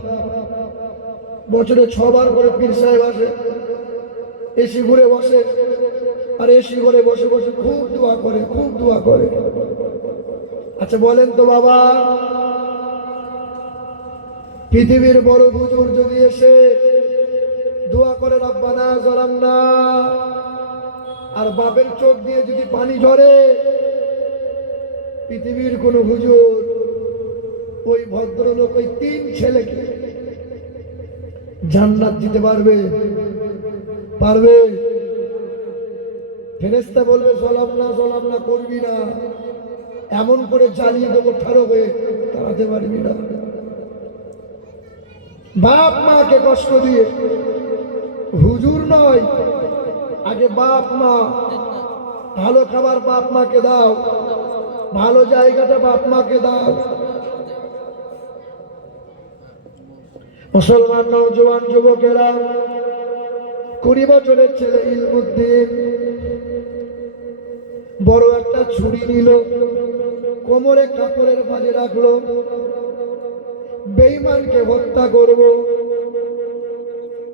বছরে 6 বার করে পীর সাহেব আসে, এসি ঘুরে বসে, আর এসি ঘরে বসে বসে খুব দোয়া করে, খুব দোয়া করে। আচ্ছা বলেন তো বাবা, পৃথিবীর বড় হুজুর যদি এসে দোয়া করে রব্বানা যালামনা, আর বাপের চোখ দিয়ে যদি পানি ঝরে, পৃথিবীর কোন হুজুর ওই ভদ্রলোক ওই 3 ছেলেকে জান্নাত দিতে পারবে? পারবে? ফেরেশতা বলবে জলাম না করবি না, এমন করে জ্বালিয়ে দেবো ঠাড়ো হয়ে, তাড়াতে পারবি না। বাপ মাকে কষ্ট দিয়ে, হুজুর নয়, আগে বাপ মা, ভালো খাবার বাপ মাকে দাও, ভালো জায়গাটা বাপ মাকে দাও। মুসলমান নওজোয়ান যুবকেরা, 20 বছরের ছেলে ইলমুদ্দিন বড় একটা ছুরি নিল, কোমরে কাপড়ের মাঝে রাখলো, বেঈমানকে হত্যা করব।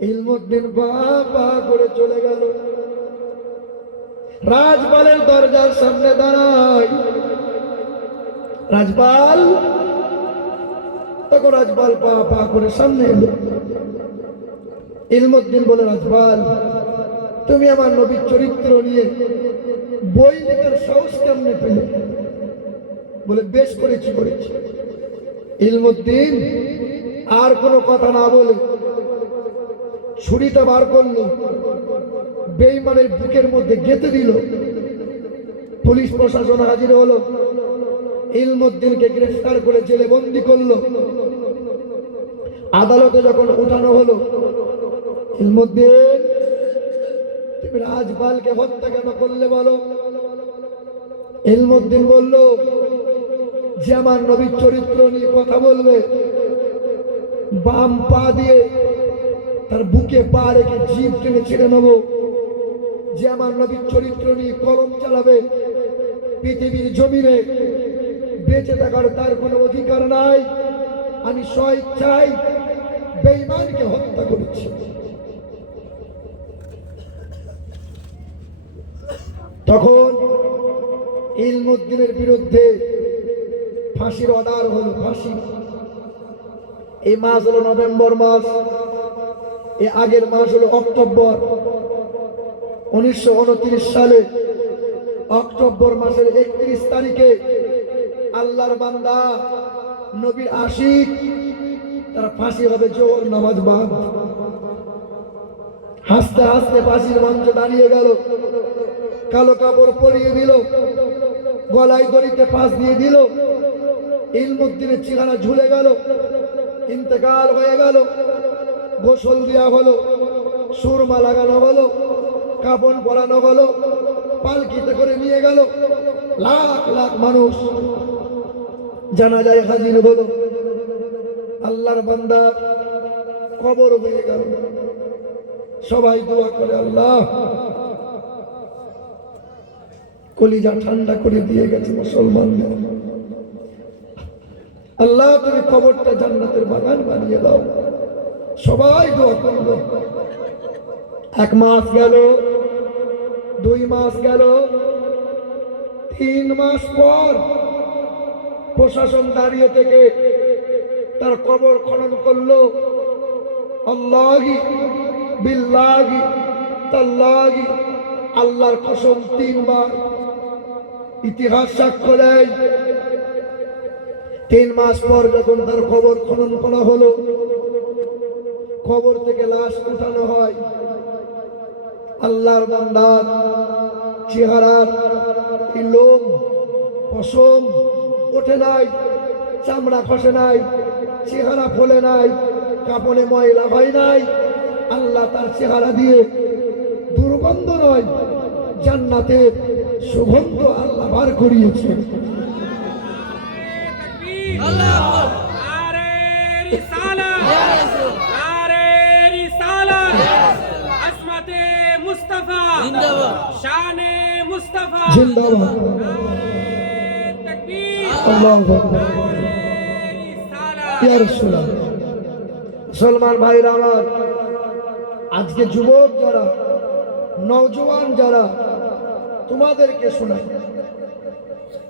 ইলমুদ্দিন পা পা করে চলে গেল, রাজপালের দরজার সামনে দাঁড়ায়। রাজপাল, তখন রাজপাল পা পা করে সামনে এলো। ইলমুদ্দিন বলে রাজপাল তুমি আমার নবীর চরিত্র নিয়ে বই লেখার সাহস কেমনে পেলে? বলে বেশ করেছি। ইলমুদ্দিন আর কোনো কথা না বলে ছুরিটা বার করলো, বেঈমানের বুকের মধ্যে গেঁথে দিল। পুলিশ প্রশাসন হাজির হলো, ইলমুদ্দিনকে গ্রেফতার করে জেলে বন্দি করলো। আদালতে যখন উঠানো হলো, ইলমুদ্দিন তুমি রাজপালকে হত্যা কেন করলে বলো? ইলমুদ্দিন বলল যে আমার নবীর চরিত্র নিয়ে কথা বলবে, বাম পা দিয়ে তার বুকে পা রেখে জিভ টেনে ছিঁড়ে নেবো। যে আমার নবীর চরিত্র নিয়ে কলম চালাবে, পৃথিবীর জমিনে বেঁচে থাকার তার কোনো অধিকার নাই। আমি স্বেচ্ছায় বেঈমানকে হত্যা করেছি। তখন ইলমুদ্দিনের বিরুদ্ধে ফাঁসির অর্ডার হলো। ফাঁসি এই মাস হলো নভেম্বর মাস, এর আগের মাস হলো অক্টোবর। 1929 সালে অক্টোবর মাসের 31 তারিখে আল্লাহর বান্দা নবীর আশিক তার ফাঁসি হবে জোহর নামাজ বাদ। হাসতে হাসতে ফাঁসির মঞ্চে দাঁড়িয়ে গেল, কালো কাপড় পরিয়ে দিল, গলায় দড়িতে ফাঁস দিয়ে দিল। ইলমুদ্দিনের চেহারা ঝুলে গেল, ইন্তেকাল হয়ে গেল, গোসল দেওয়া হলো, সুরমা লাগানো হলো, কাফন পরানো হলো, পালকিতে করে নিয়ে গেল, লাখ লাখ মানুষ জানাজায় হাজির হলো। আল্লাহর বান্দা কবর হয়ে গেল। সবাই দোয়া করে, আল্লাহ কলিজা ঠান্ডা করে দিয়ে গেছে মুসলমানদের, আল্লাহ তুমি কবরটা জান্নাতের বাগান বানিয়ে দাও। সবাই দোয়া করলো। 1 মাস গেল, 2 মাস গেল, 3 মাস পর প্রশাসন দাঁড়িয়ে থেকে তার কবর খনন করলো। আল্লাহি বিল্লাহি তাল্লাহি, আল্লাহর কসম 3 বার। ইতিহাস সাক্ষ্য দেয় 3 মাস পর যখন তার কবর খনন করা হলো, কবর থেকে লাশ উঠানো হয়, আল্লাহর বান্দার চেহারার লোম পশম ওঠে নাই, চামড়া খসে নাই, চেহারা ফলে নাই, কাপড়ে ময়লা হয় নাই। আল্লাহ তার চেহারা দিয়ে দুর্গন্ধ নয়, জান্নাতের সুগন্ধ আল্লাহ বার করিয়েছে। মুসলমান ভাইরা আমার, আজকে যুবক যারা, নওজোয়ান যারা, তোমাদেরকে শোনাই,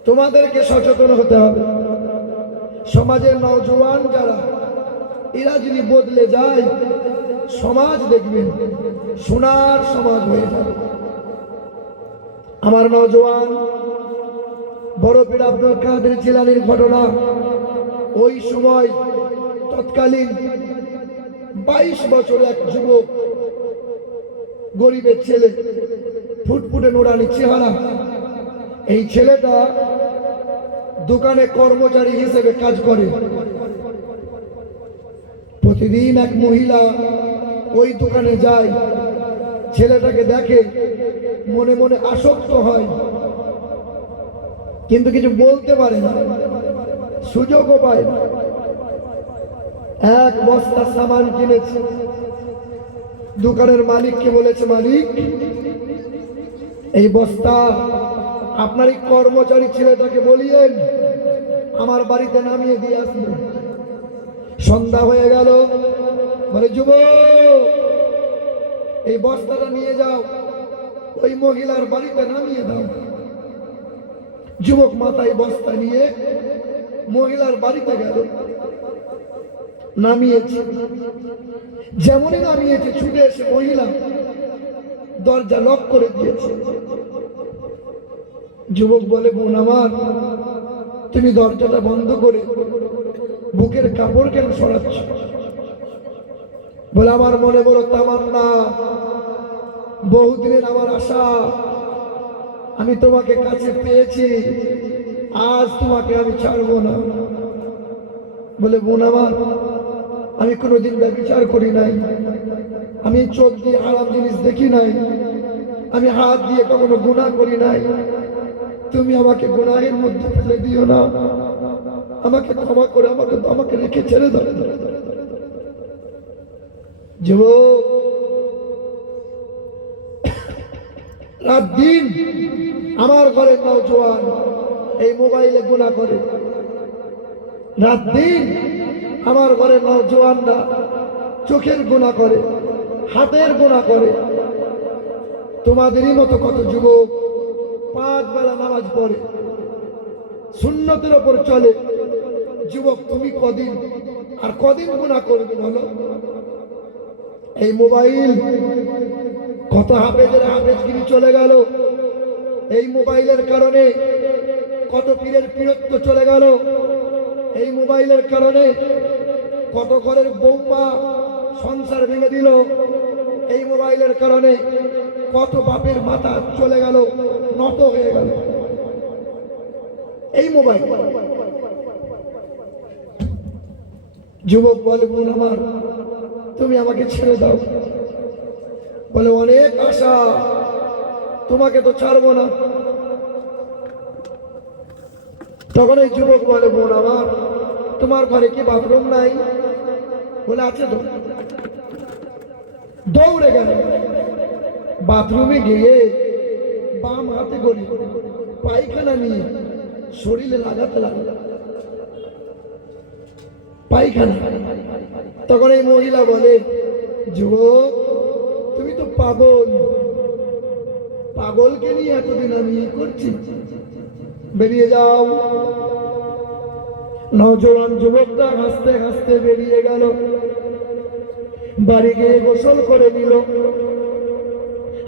তোমাদেরকে সচেতন হতে হবে। সমাজের নওজোয়ান যারা, এরা যদি বদলে যায়, সমাজ দেখবেন সোনার সমাজ হয়ে যাবে। আমার নওজোয়ান বড় পীর আব্দুল কাদের জিলানীর ঘটনা, ওই সময় তৎকালীন 22 বছর এক যুবক, গরিবের ছেলে, ফুটফুটে নুরানি চেহারা। এই ছেলেটা দোকানে কর্মচারী হিসেবে কাজ করে। প্রতিদিন এক মহিলা ওই দোকানে যায়, ছেলেটাকে দেখে, মনে মনে আসক্ত হয়, কিন্তু কিছু বলতে পারে না, সুযোগও পায় না। 1 বস্তা সামান কিনেছে, দোকানের মালিককে বলেছে, মালিক এই বস্তা আপনার এই কর্মচারী ছেলেটাকে বলিয়েন আমার বাড়িতে নামিয়ে দিয়ে আসবে। সন্ধ্যা হয়ে গেল, বলে যুবক এই বস্তাটা নিয়ে যাও, ওই মহিলার বাড়িতে নামিয়ে দাও। যুবক মাথায় বস্তা নিয়ে মহিলার বাড়িতে গেল, নামিয়েছে। যেমনই নামিয়েছে, ছুটে এসে মহিলা দরজা লক করে দিয়েছে। যুবক বলে, বোন আমার, তুমি দরজাটা বন্ধ করে বুকের কাপড় কেন সরাচ্ছ? বলে, আমার মনে বড় তামান্না, বহুদিনের আমার আশা, আমি তোমাকে কাছে পেয়েছি, আজ তোমাকে আমি ছাড়বো না। বলে, বোন আমার, আমি কোনোদিন ব্যভিচার করি নাই, আমি চোখ দিয়ে হারাম জিনিস দেখি নাই, আমি হাত দিয়ে কখনো গুনাহ করি নাই, তুমি আমাকে গুনাহের মধ্যে ফেলে দিও না, আমাকে ক্ষমা করে আমাকে রেখে ছেড়ে দাও। যুবক রাত দিন আমার ঘরের নওজোয়ান এই মোবাইলে গুনাহ করে, রাত দিন আমার ঘরের নওজোয়ানরা চোখের গুনাহ করে, হাতের গুনাহ করে। তোমাদেরই মতো কত যুবক 5 বেলা নামাজ পড়ে, সুন্নতের ওপর চলে। যুবক তুমি কদিন আর কদিন গুনাহ করবে বলো? এই মোবাইল, কত হাফেজের হাফেজগিরি চলে গেল এই মোবাইলের কারণে, কত পীরের পীরত্ব চলে গেল এই মোবাইলের কারণে, কত ঘরের বৌমা সংসার ভেঙে দিল এই মোবাইলের কারণে, কত বাপের মাথা চলে গেল, নত হয়ে গেল এই মোবাইল। যুবক বলে, বোন আমার, তুমি আমাকে ছেড়ে দাও। বলে, অনেক আশা, তোমাকে তো ছাড়বো না। তখন এই যুবক বলে, বোন আমার, তোমার ঘরে কি বাথরুম নাই? বলে, আছে তো। দৌড়ে গেল, বাথরুমে গিয়ে বাম হাতে করে পায়খানা নিয়ে শরীরে লাগাতে লাগলো, পায়খানা। তখন এই মহিলা বলে, যুবক, তুমি তো পাগল, পাগলকে নিয়ে এতদিন আমি করছি, বেরিয়ে যাও। নওজোয়ান যুবকটা হাসতে হাসতে বেরিয়ে গেল, বাড়ি গিয়ে গোসল করে নিল।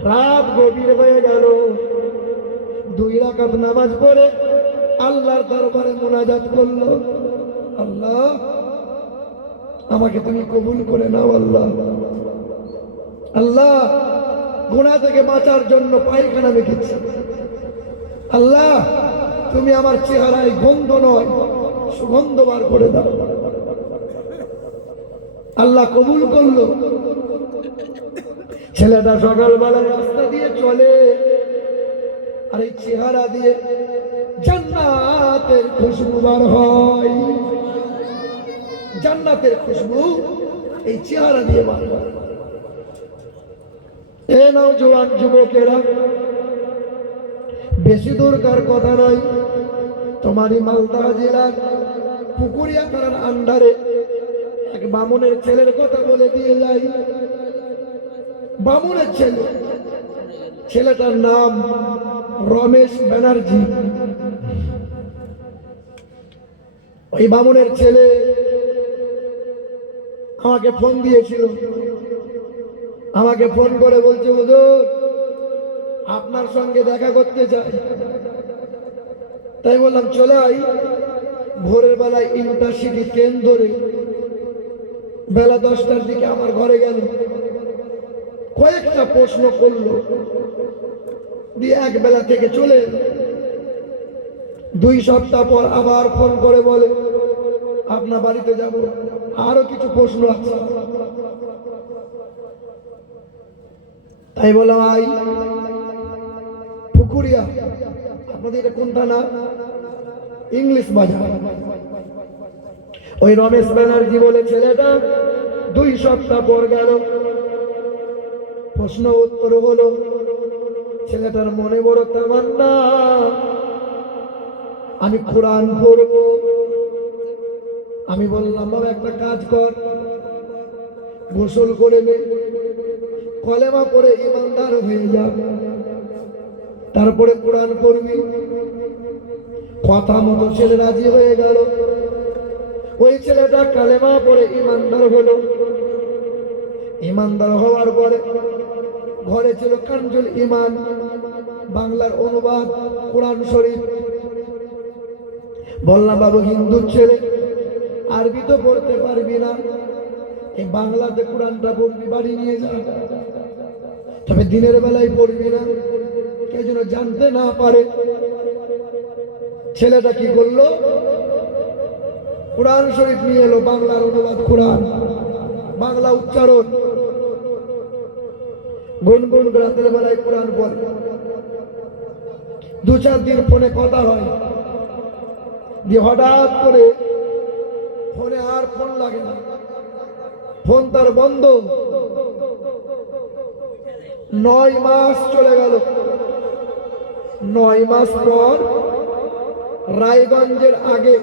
রাত গভীর হয়ে গেল, 2 রাকাত নামাজ পড়ে আল্লাহর দরবারে মোনাজাত করলো, আল্লাহ আমাকে তুমি কবুল করে নাও। আল্লাহ, আল্লাহ গুনাহ থেকে বাঁচার জন্য পায়খানা মেখেছি, আল্লাহ তুমি আমার চেহারায় গন্ধ নয় সুগন্ধ বার করে দাও। আল্লাহ কবুল করলো। ছেলেটা সকালবেলা রাস্তা দিয়ে চলে, আর এই চেহারা দিয়ে জান্নাতের খুশবু বার হয়, জান্নাতের খুশবু এই চেহারা দিয়ে বার হয়। এ নওজোয়ান যুবকেরা, বেশি দূরকার কথা নয়, তোমারই মালদা জেলার পুকুরিয়া থানার আন্ডারে এক বামুনের ছেলের কথা বলে দিয়ে যাই। বামুনের ছেলে, ছেলেটার নাম রমেশ ব্যানার্জি। ওই বামুনের ছেলে আমাকে ফোন দিয়েছিল, আমাকে ফোন করে বলছে, হুজুর আপনার সঙ্গে দেখা করতে চাই। তাই বললাম চলে আই। ভোরের বেলায় ইন্টারসিটি ট্রেন ধরে বেলা 10টার দিকে আমার ঘরে গেল, কয়েকটা প্রশ্ন করলো, দিয়ে এক বেলা থেকে চলে এলো। 2 সপ্তাহ পর আবার ফোন করে বলে, আপনার বাড়িতে যাব, আরো কিছু প্রশ্ন আছে। তাই বললাম আই। পুকুরিয়া, আপনাদের এটা কোন থানা? ইংলিশ বাজার। ওই রমেশ ব্যানার্জি বলে ছেলেটা 2 সপ্তাহ পর গেল, প্রশ্ন উত্তর হলো। ছেলেটার মনে বড় তামান্না, আমি কোরআন পড়ব। আমি বললাম, বাবা একটা কাজ কর, গোসল করে নে, কলেমা পড়ে ইমানদার হয়ে যা, তারপরে কোরআন পড়বি। কথা মতো ছেলে রাজি হয়ে গেল। ওই ছেলেটা কালেমা পড়ে ইমানদার হলো। ইমানদার হওয়ার পরে ঘরে ছিল কানজুল ইমান, বাংলার অনুবাদ কোরআন শরীফ। বললাম, বাবু হিন্দুর ছেলে, আরবি তো পড়তে পারবি না, এই বাংলাতে কোরআনটা পড়বি, বাড়ি নিয়ে যা, তবে দিনের বেলায় পড়বি না, কেউ যেন জানতে না পারে। ছেলেটা কি করলো, কোরআন শরীফ নিয়ে এলো, বাংলার অনুবাদ কোরআন, বাংলা উচ্চারণ, গুনগুন রাতের বেলায় কোরআন পড়ে। 2-4 দিন ফোনে কথা হয়, দিয়ে হঠাৎ করে ফোনে আর ফোন লাগে না, ফোন তার বন্ধ। 9 মাস চলে গেল। 9 মাস পর রায়গঞ্জের আগে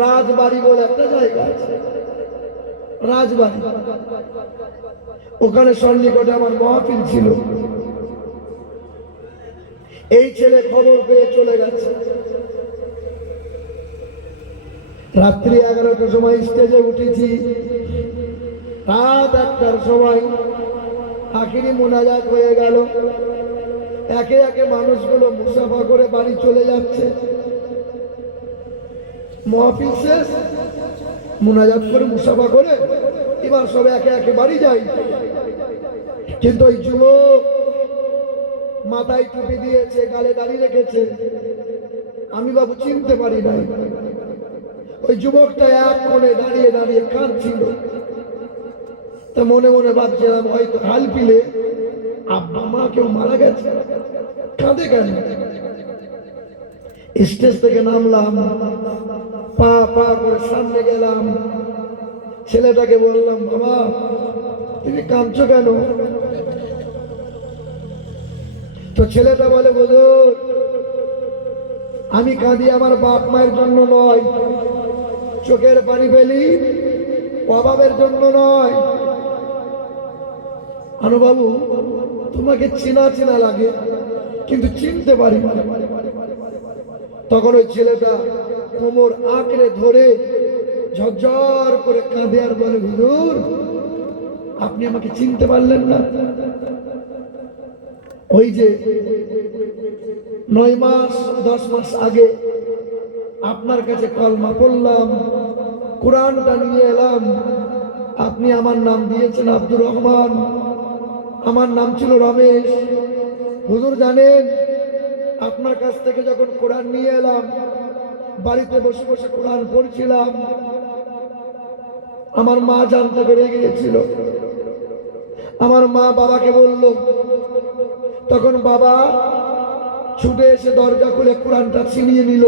রাজবাড়ি বলে একটা জায়গা আছে, রাজবাড়ি, ওখানে সন্নিকটে আমার মাহফিল ছিল। এই ছেলে খবর পেয়ে চলে গেছে। রাত্রি 11টার সময় স্টেজে উঠেছি, রাত 1টার সময় আখিরি মোনাজাত হয়ে গেল। একে একে মানুষগুলো মুসাফা করে বাড়ি চলে যাচ্ছে। মাহফিল শেষ, মোনাজাত করে মুসাফা করে এবার সব একে একে বাড়ি যায়। কিন্তু ওই যুবক মাথায় টুপি দিয়েছে, গালে দাড়ি রেখেছে, আমি বাবু চিনতে পারি নাই। ওই যুবকটা এক কোণে দাঁড়িয়ে দাঁড়িয়ে কাঁদছিল। তা মনে মনে ভাবছিলাম হয়তো হাল পিলে আব্বা মা কেউ মারা গেছে, কাঁদে কেন? স্টেজ থেকে নামলাম, পা পা করে সামনে গেলাম, ছেলেটাকে বললাম, বাবা তুমি কাঁদছো কেন? তো ছেলেটা বলে, হুজুর আমি কাঁদি আমার বাপ মায়ের জন্য নয়, চোখের পানি ফেলি অভাবের জন্য নয়। আনু বাবু তোমাকে চেনা চেনা লাগে কিন্তু চিনতে পারি না। তখন ওই ছেলেটা কোমর আঁকড়ে ধরে ঝরঝর করে কাঁদে আর বলে, হুজুর আপনি আমাকে চিনতে পারলেন না? ওই যে 9 মাস 10 মাস আগে আপনার কাছে কলমা পড়লাম, কোরআনটা নিয়ে এলাম, আপনি আমার নাম দিয়েছেন আব্দুর রহমান, আমার নাম ছিল রমেশ। হুজুর জানেন আপনার কাছ থেকে যখন কোরআন নিয়ে এলাম, বাড়িতে বসে বসে কোরআন পড়ছিলাম, আমার মা জানতে পেরে গিয়েছিল। আমার মা বাবাকে বলল, তখন বাবা ছুটে এসে দরজা খুলে কোরআনটা ছিনিয়ে নিল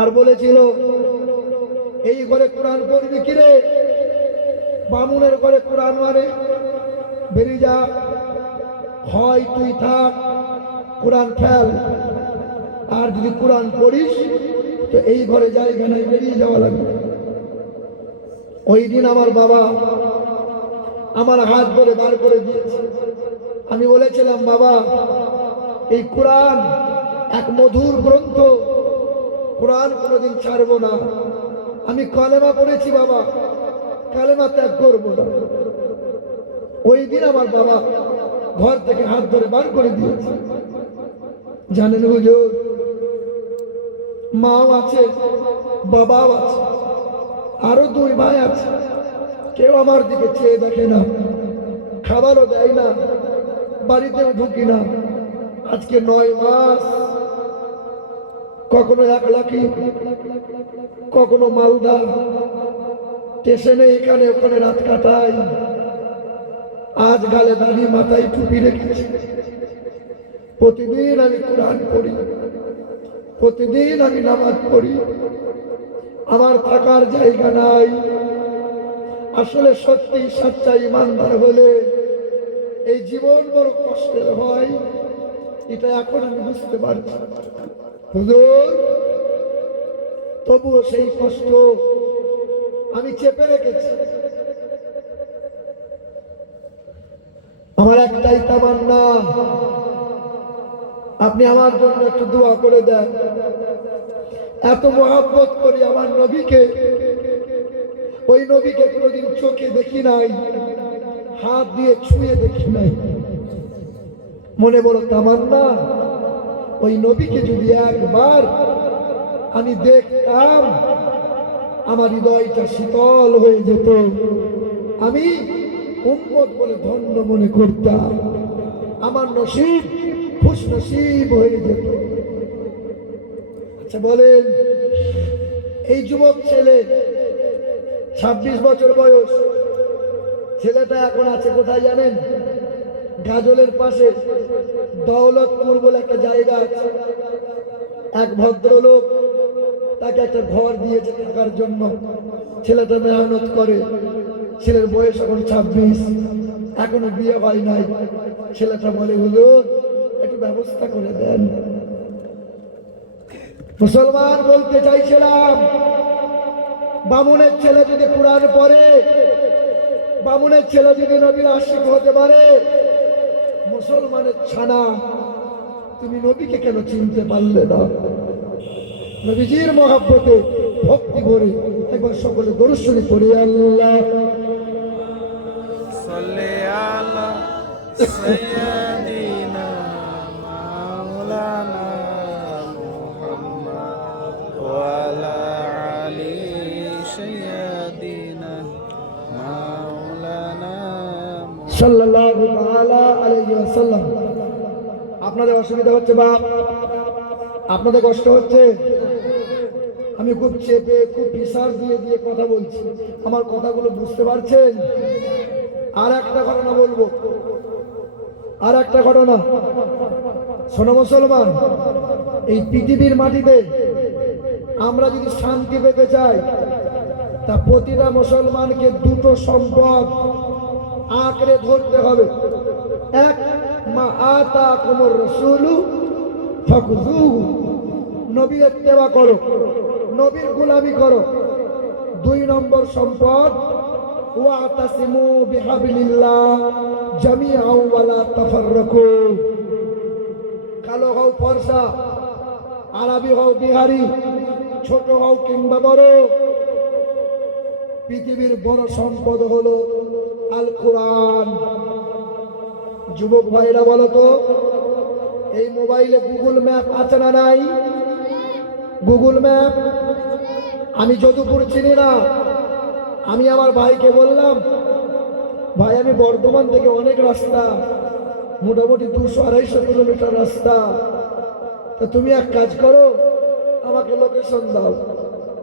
আর বলেছিল, এই ঘরে কোরআন পড়বি কিরে? বামুনের ঘরে কোরআন মানে বেরিয়ে যা, হয় তুই থাক কোরআন খেল, আর যদি কোরআন পড়িস তো এই ঘরে জায়গা নাই, বেরিয়ে যাওয়া লাগবে। ওই দিন আমার বাবা আমার হাত ধরে বার করে দিয়েছে। আমি বলেছিলাম, বাবা এই কোরআন এক মধুর গ্রন্থ, কোরআন কোনোদিন ছাড়বো না। আমি কালেমা পড়েছি বাবা, কালেমা ত্যাগ করবো না। ওই দিন আমার বাবা ঘর থেকে হাত ধরে বার করে দিয়েছে। জানেন হুজুর, মাও আছে, বাবাও আছে, আরো 2 ভাই আছে, কেউ আমার দিকে চেয়ে দেখে না, খাবারও দেয় না, বাড়িতেও ঢুকি না। আজকে 9 মাস, কখনো 1 লাখি, কখনো মালদা, স্টেশনে এখানে ওখানে রাত কাটাই। আজ গালে দাড়ি, মাথায় টুপি রেখেছি। প্রতিদিন আমি কোরআন পড়ি, প্রতিদিন আমি নামাজ পড়ি। আমার থাকার জায়গা নাই। আসলে সত্যি সচ্চা ইমানদার হলে এই জীবন বড় কষ্টের হয়, এটা এখন আমি বুঝতে পারছি। হুজুর তবুও সেই কষ্ট আমি চেপে রেখেছি। আমার একটাই তামান্না, আপনি আমার জন্য একটু দোয়া করে দেন। এত মহব্বত করি আমার নবীকে, ওই নবীকে কোনোদিন চোখে দেখি নাই, হাত দিয়ে ছুঁয়ে দেখি নাই। মনে বড় তামান্না, ওই নবীকে যদি একবার আমি দেখতাম, আমার হৃদয়টা শীতল হয়ে যেত, আমি উম্মত বলে ধন্য মনে করতাম, আমার নসিব খুশ নসিব হয়ে যেত। আচ্ছা বলেন, এই যুবক ছেলে 26 বছর বয়স, ছেলেটা এখন আছে কোথায় জানেন? গাজলের পাশে দৌলতপুর বলে একটা জায়গা আছে। এক ভদ্রলোক তাকে একটা ঘর দিয়েছে থাকার জন্য। ছেলেটা মেহনত করে, ছেলের বয়স এখন 26, এখনো বিয়ে হয় নাই। ছেলেটা বলে, হুজুর একটু ব্যবস্থা করে দেন। মুসলমান বলতে চাইছিলাম, বামুনের ছেলে যদি কোরআন পড়ে, বামুনের ছেলে যদি নবীর আশিক হতে পারে, মুসলমানের ছানা তুমি নবীকে কেন চিনতে পারলে না? নবীজির মহব্বতে ভক্তি ভরে একবার সকলে দরুদ শরীফ পড়ি। আল্লাহ সাল্লি আলা সাইয়্যিদিনা মাওলানা মুহাম্মদ ওয়া আলা আলি সাইয়্যিদিনা মাওলানা সাল্লাল্লাহু তাআলা আলাইহি ওয়াসাল্লাম। আপনাদের অসুবিধা হচ্ছে বাপ? আপনাদের কষ্ট হচ্ছে? আমি খুব চেপে খুব প্রেসার দিয়ে দিয়ে কথা বলছি, আমার কথাগুলো বুঝতে পারছেন? আর একটা ঘটনা বলবো, আর একটা ঘটনা শোনো মুসলমান। এই পৃথিবীর মাটিতে আমরা যদি শান্তি পেতে চাই, তা প্রতিটা মুসলমানকে দুটো সম্পদ আঁকড়ে ধরতে হবে। এক, মা আতাকুমুর রাসূলু ফাখুযুহু, নবীর ইত্তেবা করো, নবীর গোলামি করো। 2 নম্বর সম্পদ, ওয়াতাসিমু বিহাবলিল্লাহ জামিআন ওয়া লা তাফাররাকু। কালো হও ফর্সা, আরবি হও বিহারি, ছোট হও কিংবা বড়, পৃথিবীর বড় সম্পদ হলো আল কোরআন। যুবক ভাইরা বলো তো, এই মোবাইলে গুগল ম্যাপ আছে না নাই? Google map. আমি যদুপুর চিনি না, আমি আমার ভাইকে বললাম, ভাই আমি বর্ধমান থেকে অনেক রাস্তা, মোটামুটি 200-250 কিলোমিটার রাস্তা, তা তুমি এক কাজ করো, আমাকে লোকেশন দাও।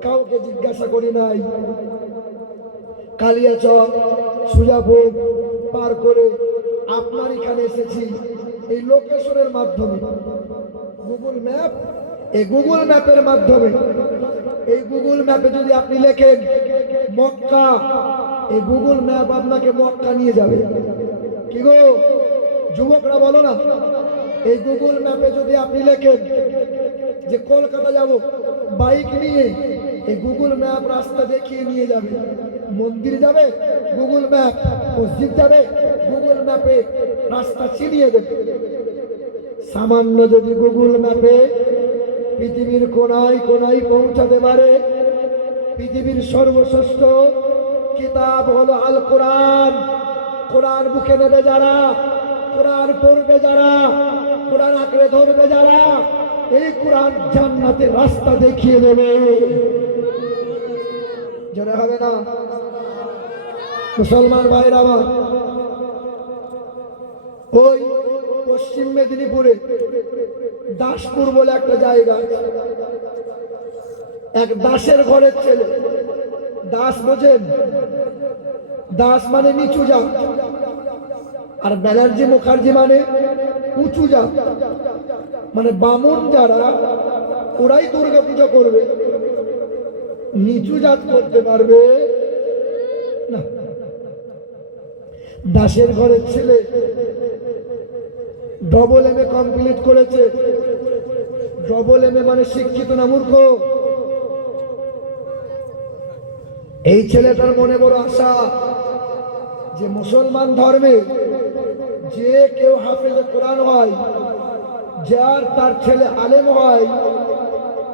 কাউকে জিজ্ঞাসা করি নাই, কালিয়াচক সুজাপুর পার করে আপনার এখানে এসেছি এই লোকেশনের মাধ্যমে। গুগল ম্যাপ, এই গুগল ম্যাপের মাধ্যমে, এই গুগল ম্যাপে যদি আপনি লেখেন মক্কা, এই গুগল ম্যাপ আপনাকে মক্কা নিয়ে যাবে। কি গো যুবকরা বলো না, এই গুগল ম্যাপে যদি আপনি লেখেন যে কলকাতা যাব বাইক নিয়ে, এই গুগল ম্যাপ রাস্তা দেখিয়ে নিয়ে যাবে। মন্দির যাবে গুগল ম্যাপ, মসজিদ যাবে গুগল ম্যাপে রাস্তা চিনিয়ে দেবে। সামান্য যদি গুগল ম্যাপে পৃথিবীর কোনায় কোনায় পৌঁছাতে পারে, পৃথিবীর সর্বশ্রেষ্ঠ কিতাব হলো আল কোরআন। কোরআন বুকে নেবে যারা, কোরআন পড়বে যারা, কোরআন আঁকড়ে ধরবে যারা, এই কোরআন জান্নাতের রাস্তা দেখিয়ে দেবে। যারা হবে না মুসলমান ভাইরা আমার, ওই পশ্চিম মেদিনীপুরে দাসপুর বলে একটা জায়গা, এক দাসের ঘরের ছেলে, দাস বোঝেন? দাস মানে নিচু জাত, আর ব্যানার্জি মুখার্জি মানে উঁচু জাত। মানে বামুন যারা, ওরাই দুর্গা পুজো করবে, নিচু জাত করতে পারবে না। দাসের ঘরের ছেলে ডবল এমএ কমপ্লিট করেছে। ডবল এমএ মানে শিক্ষিত না মূর্খ? এই ছেলেটার মনে বড় আশা যে মুসলমান ধর্মে যে কেউ হাফেজে কোরআন হয়, যার তার ছেলে আলেম হয়,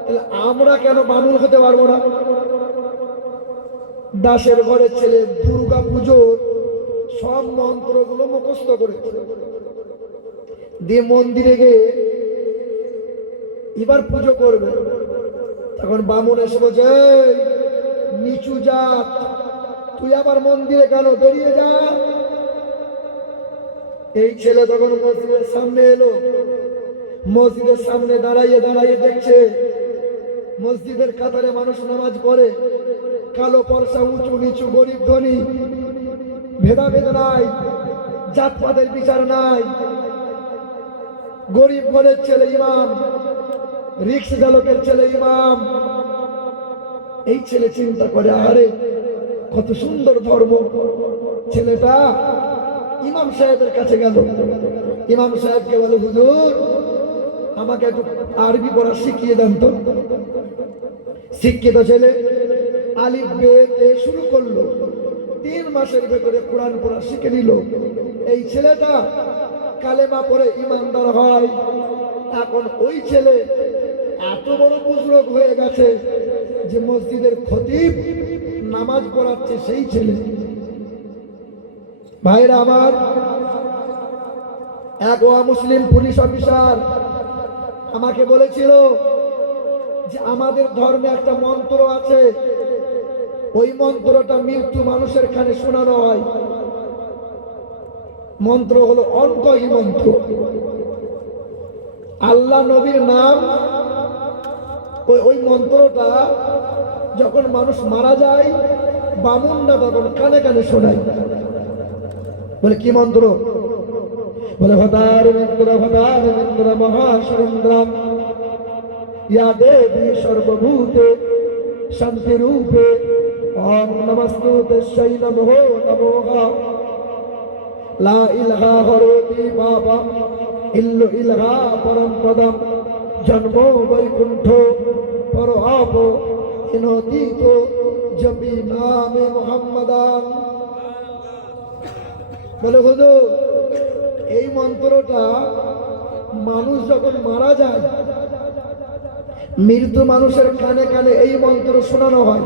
তাহলে আমরা কেন বামুন হতে পারবো না? দাসের ঘরের ছেলে দুর্গা পুজোর সব মন্ত্রগুলো মুখস্থ করে দিয়ে মন্দিরে গিয়ে এবার পুজো করবে। তখন বামুন এসে বলছে, নিচু জাত, তুই আবার মন্দিরে কেন, বেরিয়ে যা। এই ছেলে তখন মসজিদের সামনে এলো, মসজিদের সামনে দাঁড়াইয়ে দাঁড়াইয়ে দেখছে মসজিদের কাতারে মানুষ নামাজ পড়ে, কালো পরশা, উঁচু নিচু, গরিব ধনী, ভেদাভেদ নাই, জাতপাতের বিচার নাই। গরিব ঘরের ছেলে ইমাম, রিক্সা চালকের ছেলে ইমাম। এই ছেলে চিন্তা করে, আরে কত সুন্দর ধর্ম। ছেলেটা ইমাম সাহেবের কাছে গেল, ইমাম সাহেবকে বলে, হুজুর আমাকে একটু আরবি পড়া শিখিয়ে দেন তো। শিক্ষিত ছেলে আলিফ বে তে শুরু করলো, 3 মাসের ভেতরে কোরআন পড়া শিখে নিল। এই ছেলেটা কালেমা পড়ে ইমানদার হয়। এখন ওই ছেলে এত বড় বুজরুগ হয়ে গেছে যে মসজিদের খতিব নামাজ পড়াচ্ছে সেই ছেলে। ভাইরা আমার, এক মুসলিম পুলিশ অফিসার আমাকে বলেছিল যে আমাদের ধর্মে একটা মন্ত্র আছে, ওই মন্ত্রটা মৃত্যু মানুষের কানে শোনানো হয়। মন্ত্র হলো অন্তহী মন্ত্র। আল্লাহ নবীর নাম ওই মন্ত্রটা যখন মানুষ মারা যায় বামুনরা তখন কানে কানে শোনায়। বলে কি মন্ত্র? বলে ভদার মিত্র মহাসুন্দ্রাম ইয়া দেবী সর্বভূতে শান্তি রূপে ওম নমস্তুতে সেই নমো নমোঃ লা ইলাহা হরতি বাবা ইল্লু ইলাহা পরম পদম জন্ম বৈকুণ্ঠ পর আপ ইনতীত জপি নামে মুহাম্মাদান। বলে হুজুর এই মন্ত্রটা মানুষ যখন মারা যায় মৃত মানুষের কানে কানে এই মন্ত্র শোনানো হয়।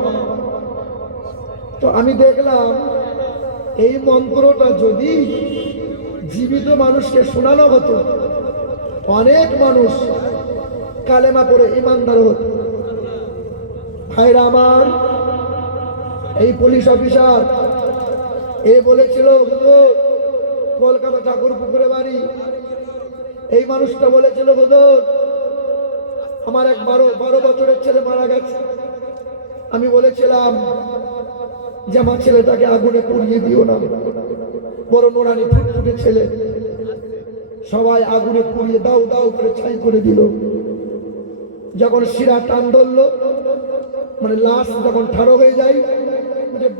তো আমি দেখলাম এই মন্ত্রটা যদি জীবিত মানুষকে শোনানো হতো অনেক মানুষ কালেমা পড়ে ইমানদার হতো। ভাইরা আমার, এই পুলিশ অফিসার এ বলেছিল হুজুর কলকাতা ঠাকুর পুকুরে বাড়ি, এই মানুষটা বলেছিল হুজুর আমার এক 12 বছরের ছেলে মারা গেছে। আমি বলেছিলাম যে আমার ছেলেটাকে আগুনে পুড়িয়ে দিও না, বড় নোরানি ফুটফুটে ছেলে, সবাই আগুনে পুড়িয়ে দাও দাও করে ছাই করে দিল। যখন শিরা টান ধরলো মানে লাশ যখন ঠাড়ো হয়ে যায়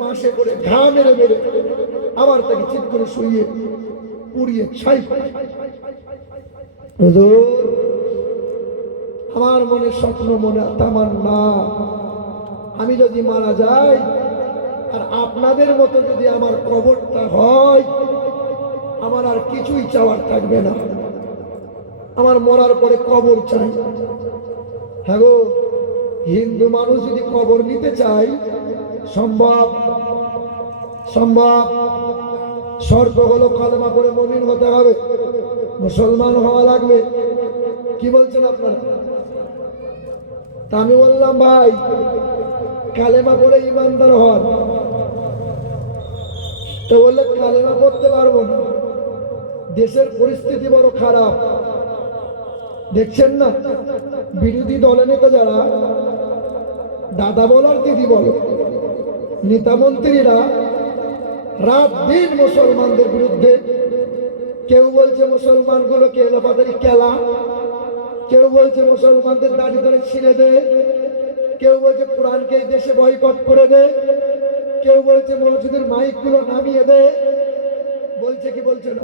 বাঁশে করে ঘা মেরে মেরে আবার তাকে চিৎ করে শুইয়ে পুড়িয়ে ছাই। আমার মনে স্বপ্ন, মনে তামান্না, আমি যদি মারা যাই আর আপনাদের মতো যদি আমার কবরটা হয় আমার আর কিছুই চাওয়ার থাকবে না। আমার মরার পরে কবর চাই। হ্যাঁ গো, হিন্দু মানুষ যদি কবর নিতে চায় সম্ভব সম্ভব। শর্ত হলো কালেমা পড়ে মুমিন হতে হবে, মুসলমান হওয়া লাগবে। কি বলছেন আপনারা? তা আমি বললাম ভাই কালেমা পড়ে ইমানদার হন। তো বললে কালেমা পড়তে পারবো না, দেশের পরিস্থিতি বড় খারাপ। দেখছেন না বিরোধী দলে নেতা যারা দাদা বলার দিদি বলো নেতা মন্ত্রীরা রাত দিন মুসলমানদের বিরুদ্ধে। কেউ বলছে মুসলমানগুলোকে এলোপাতারি কেলা, কেউ বলছে মুসলমানদের দাড়ি ধরে ছিঁড়ে দে, কেউ বলছে কোরআনকে দেশে বয়কট করে দে, কেউ বলছে মসজিদের মাইক গুলো নামিয়ে দে। বলছে কি বলছে না?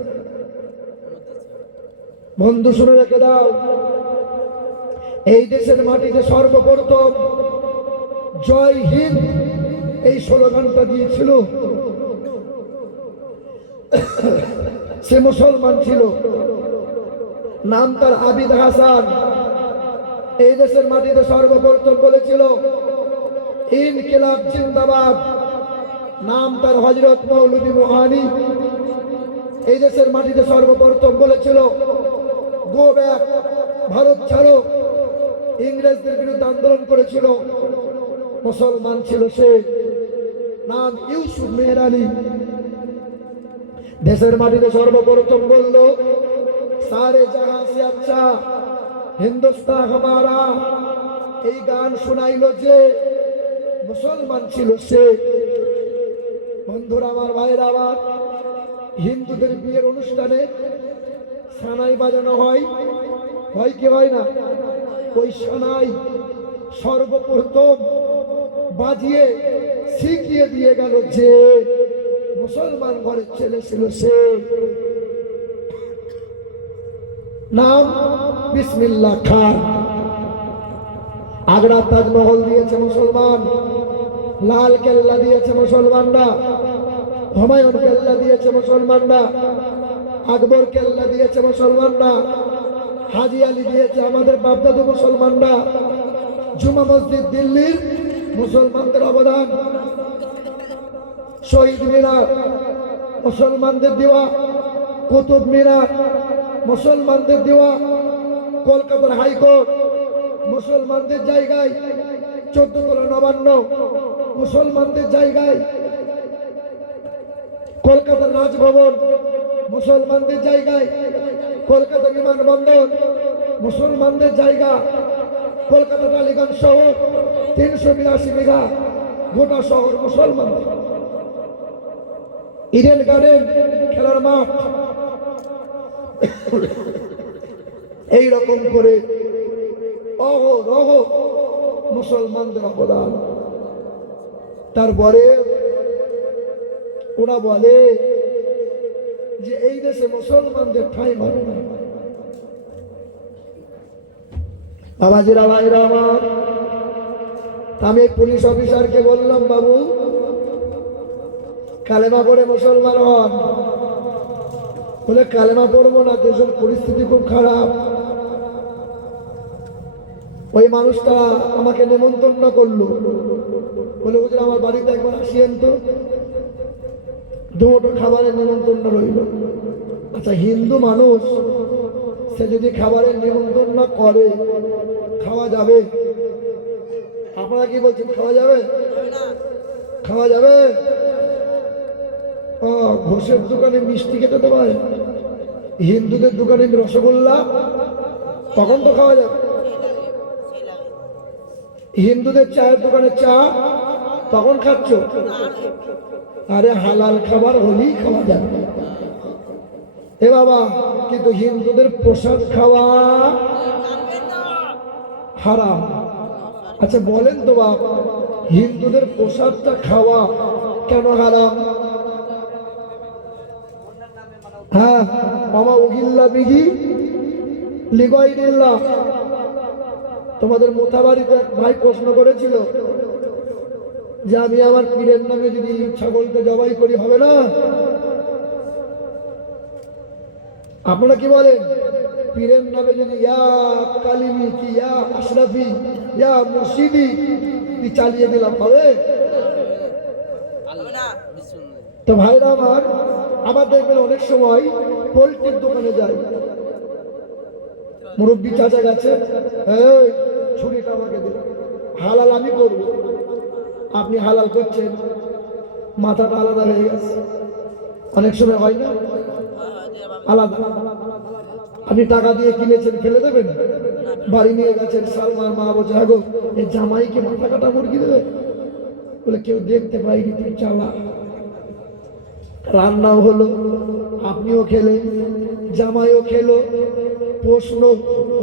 বন্ধু শুনে রেখে দাও, এই দেশের মাটিতে সর্বপ্রথম জয় হিন্দ এই স্লোগানটা দিয়েছিল সে মুসলমান ছিল, নাম তার আবিদ হাসান। এই দেশের মাটিতে সর্বপ্রথম বলেছিল ইনকিলাব জিন্দাবাদ, নাম তার হযরত মৌলভী মোহানি। এই দেশের মাটিতে সর্বপ্রথম বলেছিল গো ব্যাক, ভারত ছাড়ো, ইংরেজদের বিরুদ্ধে আন্দোলন করেছিল, মুসলমান ছিল সে, নাম ইউসুফ মেহের আলী। দেশের মাটিতে সর্বপ্রথম বলল সারে জাহাঁ সে আচ্ছা হিন্দুস্তান হামারা, এই গান শোনাইল যে মুসলমান ছিল সে। বন্ধুরা আমার, ভাইরা আমার, হিন্দুদের বিয়ের অনুষ্ঠানে সানাই বাজানো হয়, হয় কি হয় না? ওই সানাই সর্বপ্রথম বাজিয়ে শিখিয়ে দিয়ে গেল যে মুসলমান ঘরের ছেলে ছিল সে, নাম বিসমিল্লাহ খান। আগ্রা তাজমহল দিয়েছে মুসলমান, লাল কেল্লা দিয়েছে মুসলমানরা, হুমায়ুন কেল্লা দিয়েছে মুসলমানরা, আকবর কেল্লা দিয়েছে মুসলমানরা, হাজি আলী দিয়েছে আমাদের বাপদাদু মুসলমানরা, জুমা মসজিদ দিল্লির মুসলমানদের অবদান, শহীদ মিনার মুসলমানদের দেওয়া, কুতুব মিনার মুসলমানদের দেওয়া, কলকাতার হাইকোর্ট মুসলমানদের জায়গায়, 14 তলা নবান্ন মুসলমানদের জায়গায়, কলকাতার রাজভবন মুসলমানদের জায়গায়, কলকাতা বিমানবন্দর মুসলমানদের জায়গা, কলকাতা টালিগঞ্জ শহর 382 বিঘা গোটা শহর মুসলমান। ইডেন গার্ডেন খেলার মাঠ, এই রকম করে অহরহ মুসলমানদের অবদান। তারপরে ওরা বলে যে এই দেশে মুসলমানদের ঠাঁই হবে না। বাবাজিরা, ভাইরা আমার, আমি পুলিশ অফিসারকে বললাম, বাবু কালেমা পড়ে মুসলমান হন। বলে কালেমা পড়বো না, দেশের পরিস্থিতি খুব খারাপ। ওই মানুষটা আমাকে নেমন্তন্ন করলো, বলে হুজুর আমার বাড়িতে একবার আসিয়েন তো, দুটো খাবারের নেমন্তন্ন রইল। আচ্ছা, হিন্দু মানুষ সে যদি খাবারের নেমন্তন্ন করে, খাওয়া যাবে? আপনারা কি বলছেন, খাওয়া যাবে? খাওয়া যাবে? ঘোষের দোকানে মিষ্টি খেতে তো পারে, হিন্দুদের দোকানে রসগোল্লা, তখন তো খাওয়া যাবে। হিন্দুদের চায়ের দোকানে চা, তখন খাচ্ছ? আরে হালাল খাবার হলেই খাওয়া যাবে এ বাবা, কিন্তু হিন্দুদের প্রসাদ খাওয়া হারাম। আচ্ছা বলেন তো বাপ, হিন্দুদের প্রসাদটা খাওয়া কেন হারাম? হ্যাঁ, মামা উগিল্লা বিহি লিগাইল্লাহ। তোমাদের মোথাবাড়িতে এক ভাই প্রশ্ন করেছিল যে আমি আমার পীরের নামে যদি ছাগলকে জবাই করি হবে না? আপনারা কি বলেন? পীরের নামে যদি ইয়া কালিমি কি ইয়া আশরাফি ইয়া মুর্শিদি চালিয়ে দিলাম, হবে? তো ভাইরা আমার, আবার দেখবেন অনেক সময় পোল্ট্রির দোকানে যায়, মুরব্বী চাচা গেছে, এই ছুরিটা আমাকে দে, হালাল আমি করবো। আপনি হালাল করছেন, মাথাটা আলাদা হয়ে গেছে। অনেক সময় হয় না আলাদা? আপনি টাকা দিয়ে কিনেছেন, ফেলে দেবেন? বাড়ি নিয়ে গেছেন, সালমার মা বলছে, হ্যাঁ গো এই জামাইকে মাথা কাটা মুরগি দেবে? বলে কেউ দেখতে পাইনি, তুই চালা। রান্নাও হলো, আপনিও খেলেন, জামাইও খেলো, প্রশ্ন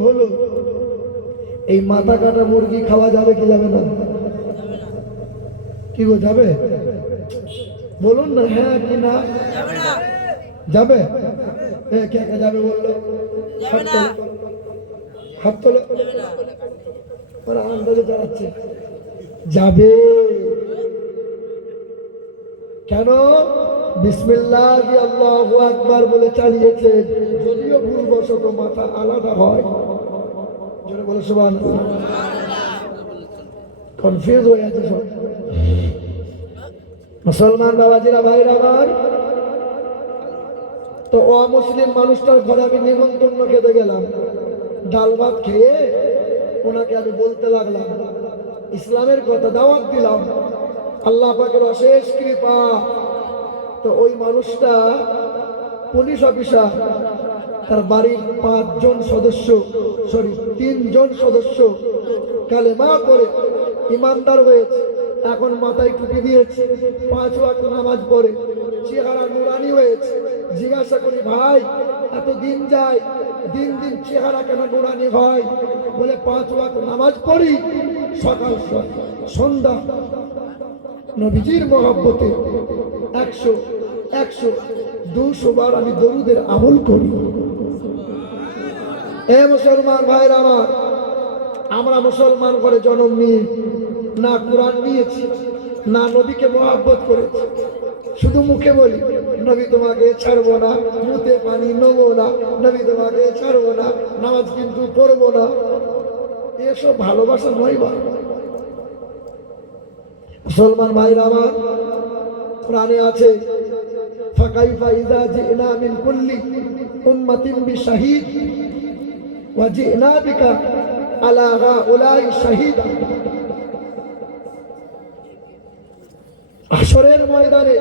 হলো, এই মাথা কাটা মুরগি খাওয়া যাবে কি যাবে না? কি গো, যাবে? বলুন না হ্যাঁ কি না। যাবে? কে কে যাবে বললো? হাত তোলো, ওরা আন্দাজে চালাচ্ছে। যাবে কেন? বিসমিল্লাহ আল্লাহু আকবার বলে চালিয়েছে, যদিও ভুলবশত মাথা আলাদা হয়। জোরে বলে সুবহানাল্লাহ। কনফিউজ হয়ে আছে সব মুসলমান বাবাজিরা, ভাইরা আমার। তো অমুসলিম মানুষটার ঘরে আমি নিমন্ত্রণ খেতে গেলাম, ডাল ভাত খেয়ে ওনাকে আমি বলতে লাগলাম ইসলামের কথা, দাওয়াত দিলাম। আল্লাহ পাকের অশেষ কৃপা, তো ওই মানুষটা পুলিশ অফিসার, তার বাড়ির 5 জন সদস্য, 3 জন সদস্য কালেমা করে ইমানদার হয়েছে। এখন মাথায় টুপি দিয়েছে, 5 ওয়াক্ত নামাজ পড়ে, চেহারা নুরানি হয়েছে। জিজ্ঞাসা করি, ভাই এত দিন যায়, দিন দিন চেহারা কেন নুরানি হয়? বলে 5 ওয়াক্ত নামাজ পড়ি, সকাল সন্ধ্যা নবীজির মহব্বতে 100 200 বার আমি দরুদের আমল করি। এ মুসলমান ভাইরা আমার, আমরা মুসলমান করে জন্ম নিয়ে না কোরআন নিয়েছি, না নবীকে মহব্বত করেছি, শুধু মুখে বলি নবী তোমাকে ছাড়বো না, মুতে পানি নেবো না, নবী তোমাকে ছাড়বো না, নামাজ কিন্তু পড়বো না। এসব ভালোবাসা নয় বা মুসলমান ভাইরা আমার, কোরআনে আছে ফাকাইফা ইযা জিনা মিন কুল্লি উম্মাতিন বিশাহিদ ওয়া জিনা বিকা আলা হাউলাই শাহিদা। হাশরের ময়দানে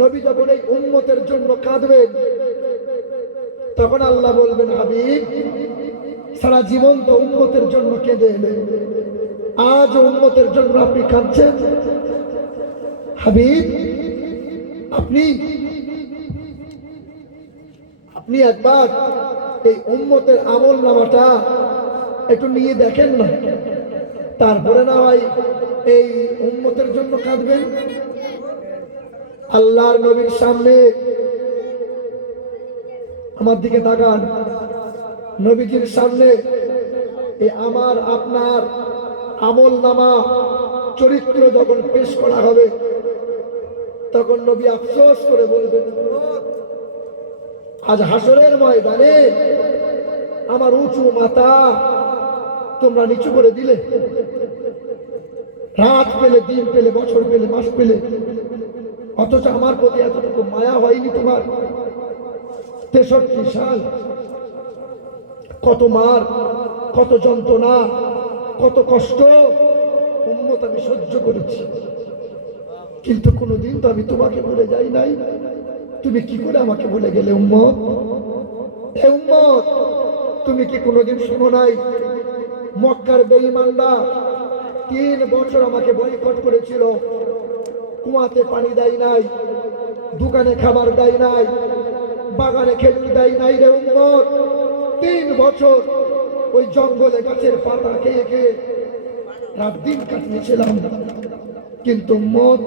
নবী যখন এই উম্মতের জন্য কাঁদবেন, তখন আল্লাহ বলবেন, হাবিব সারা জীবন তো উম্মতের জন্য কেঁদে এলেন, আজ উম্মতের জন্য আপনি কাঁদছেন। হাবিব, আপনি আপনি একবার এই উম্মতের আমল নামাটা একটু নিয়ে দেখেন না, তারপরে না ভাই এই উম্মতের জন্য কাঁদবেন। আল্লাহর নবীর সামনে আমার দিকে তাকান, নবীজির সামনে এই আমার আপনার আমল নামা চরিত্র যখন পেশ করা হবে, তখন নবী আফসোস করে বলবেন, আজ হাসরের ময়দানে আমার উঁচু মাথা তোমরা নিচু করে দিলে, রাত পেলে, দিন পেলে, বছর পেলে, মাস পেলে, অথচ আমার প্রতি এতটুকু মায়া হয়নি তোমার। 63 সাল কত মার, কত যন্ত্রণা, কত কষ্ট উম্মত আমি সহ্য করেছি, কিন্তু কোনোদিন তো আমি তোমাকে ভুলে যাই নাই। তুমি কি করে আমাকে ভুলে গেলে উম্মত? হে উম্মত, তুমি কি কোনোদিন শোনো নাই মক্কার বেঈমানরা 3 বছর আমাকে বয়কট করেছিল, কুয়াতে পানি দেয় নাই, দোকানে খাবার দেয় নাই, বাগানে খেজুর দেয় নাই রে উম্মত। 3 বছর ওই জঙ্গলে গাছের পাতা খেয়ে খেয়ে রাত দিন কাটিয়েছিলাম, কিন্তু উম্মত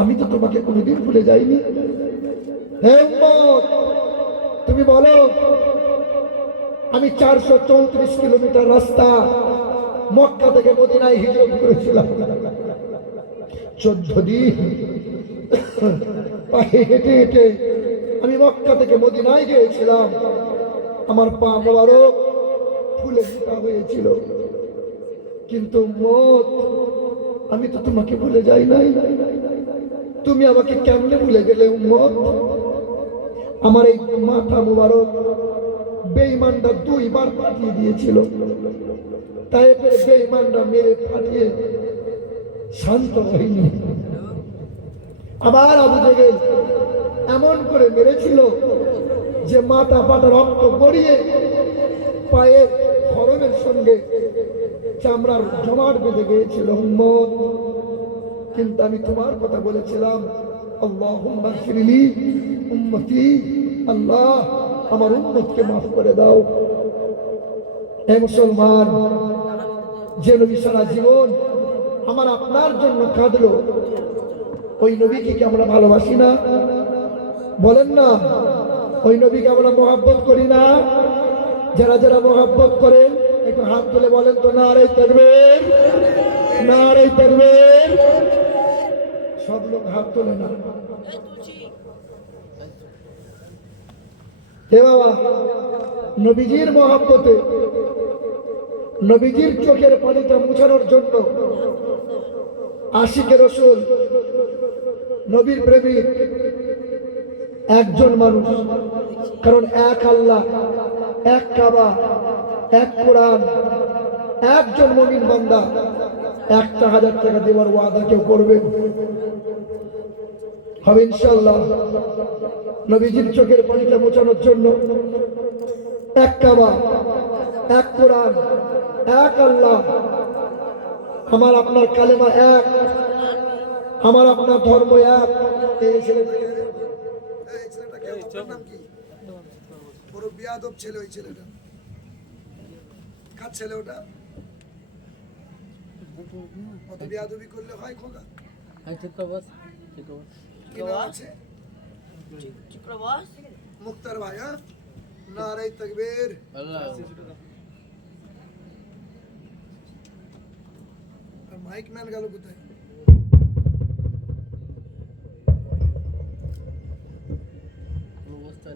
আমি তো তোমাকে কোনোদিন ভুলে যাইনি। হে উম্মত, তুমি বলো, আমি 434 কিলোমিটার রাস্তা মক্কা থেকে মদিনায় হিজরত করেছিলাম, 14 দিন পায়ে হেঁটে হেঁটে আমি মক্কা থেকে মদিনায় গিয়েছিলাম। আমার পা মোবারক ফুলে মোটা হয়েছিল, কিন্তু উম্মত আমি তো তোমাকে ভুলে যাই নাই। তুমি আমাকে কেমনে ভুলে গেলে উম্মত? আমার এই মাথা মোবারক বেঈমানরা 2 বার ফাটিয়ে দিয়েছিল, তাই বেঈমানরা মেরে ফাটিয়ে শান্ত হয়নি। আবার আবু জেহেল এমন করে মেরেছিল যে মাথা পাটা রক্ত গড়িয়ে পায়ের খরমের সঙ্গে চামড়ার জমাট বেঁধে গিয়েছিল উম্মত। কিন্তু আমি তোমার কথা বলেছিলাম, আল্লাহুম্মা গফিরলি উম্মতি, আল্লাহ আমার উম্মতকে মাফ করে দাও। হে মুসলমান, যে নবী সারা জীবন আমার আপনার জন্য কাঁদলো, ওই নবীকে কি আমরা ভালোবাসি না? বলেন না, ওই নবীকে আমরা মহব্বত করি না? যারা যারা মহব্বত করেন একটু হাত তুলে বলেন তো, নারে তাকবীর, নারে তাকবীর। সব লোক হাত তোলে না। হে বাবা, নবীজির মহব্বতে, নবীজির চোখের পানিটা মুছানোর জন্য আশিকে রাসূল, নবীর প্রেমিক একজন মানুষ, কারণ এক আল্লাহ, এক কাবা, এক কোরআন, একজন মুমিন বান্দা 1000 টাকা দেওয়ার ওয়াদা কেউ করবেন? হবে ইনশাআল্লাহ। নবীজির চোখের পানিটা মোছানোর জন্য এক কাবা, এক কোরআন, এক আল্লাহ, আমার আপনার কালেমা এক, আমার আপনার ধর্ম এক। এই ছেলেটাকে নাম কি? বড় বিয়াদব ছেলে ওই ছেলেটা। কার ছেলে ওটা? কত বিয়াদবি করলে হয় খোকা? কি নাম আছে? মুক্তার ভাই। হ্যাঁ, নারে তাকবীর। আর মাইক ম্যান গেল কোথায়?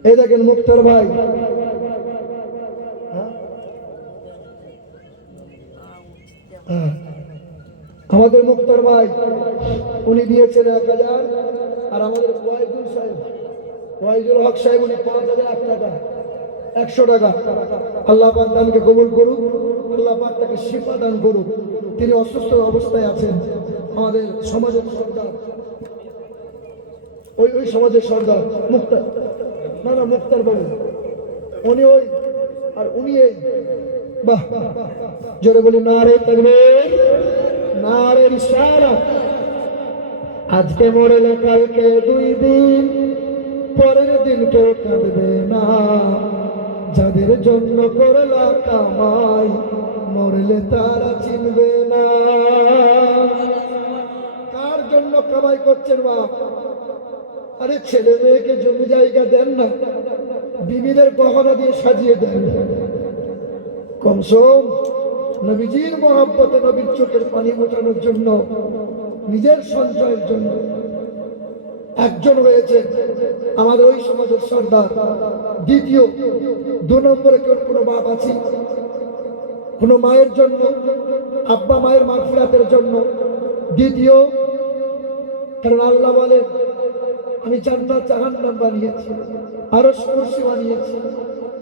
এই দেখেন মুক্তার ভাই, আমাদের মুক্তার ভাই, উনি দিয়েছেন 1000, আর আমাদের ওয়াইদুল সাহেব, ওয়াইদুল হক সাহেব, উনি 5001 টাকা, 100 টাকা। আল্লাহ পাক দানকে কবুল করুক, আল্লাহ পাক তাকে শিফা দান করুক। তিনি অসুস্থ অবস্থায় আছেন। আমাদের সমাজের সর্দার, ওই সমাজের সর্দার মুক্তার, না মুক্তার বাবু, উনি ওই, আর উনি এই বাহ, জোরে বলি নারে তাকবীর, নারে রিসালাত। আজকে মরলে কালকে 2 দিন, পরের দিন কেউ কাঁদবে না। যাদের জন্য করলা কামাই, মরলে তারা চিনবে না। কার জন্য কামাই করছেন বাপ? আরে ছেলে মেয়েকে জমি জায়গা দেন না, বিবিদের গহনা দিয়ে সাজিয়ে দেন। কমসম নবীজির মহব্বতে, নবীর চোখের পানি মোটানোর জন্য, নিজের সঞ্চয়ের জন্য একজন হয়েছে আমাদের ওই সমাজের সর্দার। দ্বিতীয় 2 নম্বরে কোনো বাপ আছে? কোনো মায়ের জন্য, আব্বা মায়ের মাগফিরাতের জন্য। দ্বিতীয়, কারণ আল্লাহ বলেন আমি জান্নাত জাহান্নাম বানিয়েছি, আরশ কুরসি বানিয়েছি,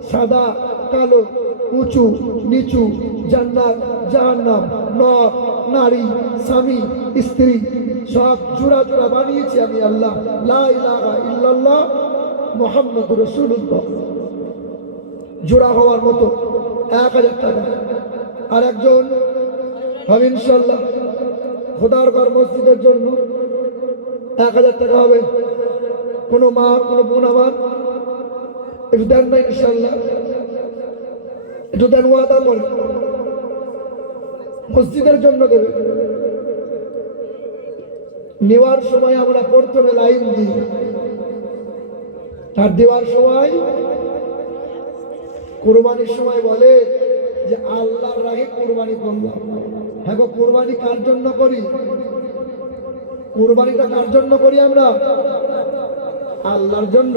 সাদা কালো, উঁচু নিচু, জান্নাত জাহান্নাম, নর নারী, স্বামী স্ত্রী সব জোড়া জোড়া বানিয়েছি আমি আল্লাহ। লা ইলাহা ইল্লাল্লাহ মুহাম্মাদুর রাসূলুল্লাহ। জোড়া হওয়ার মতো 1000 টাকা। আর একজন হবে ইনশাআল্লাহ খোদার ঘর মসজিদের জন্য 1000 টাকা হবে। কোনো মা কোনো বোন আমার একটু দেন না ইনশাআল্লাহ, একটু দেন, ওয়াদা করে মসজিদের জন্য দেবে। নেওয়ার সময় আমরা প্রথমে লাইন দিই, আর দেওয়ার সময় কোরবানির সময় বলে যে আল্লাহর রাহে কোরবানি করলাম। হ্যাঁ গো, কোরবানি কার জন্য করি? কোরবানিটা কার জন্য করি আমরা? আল্লাহর জন্য।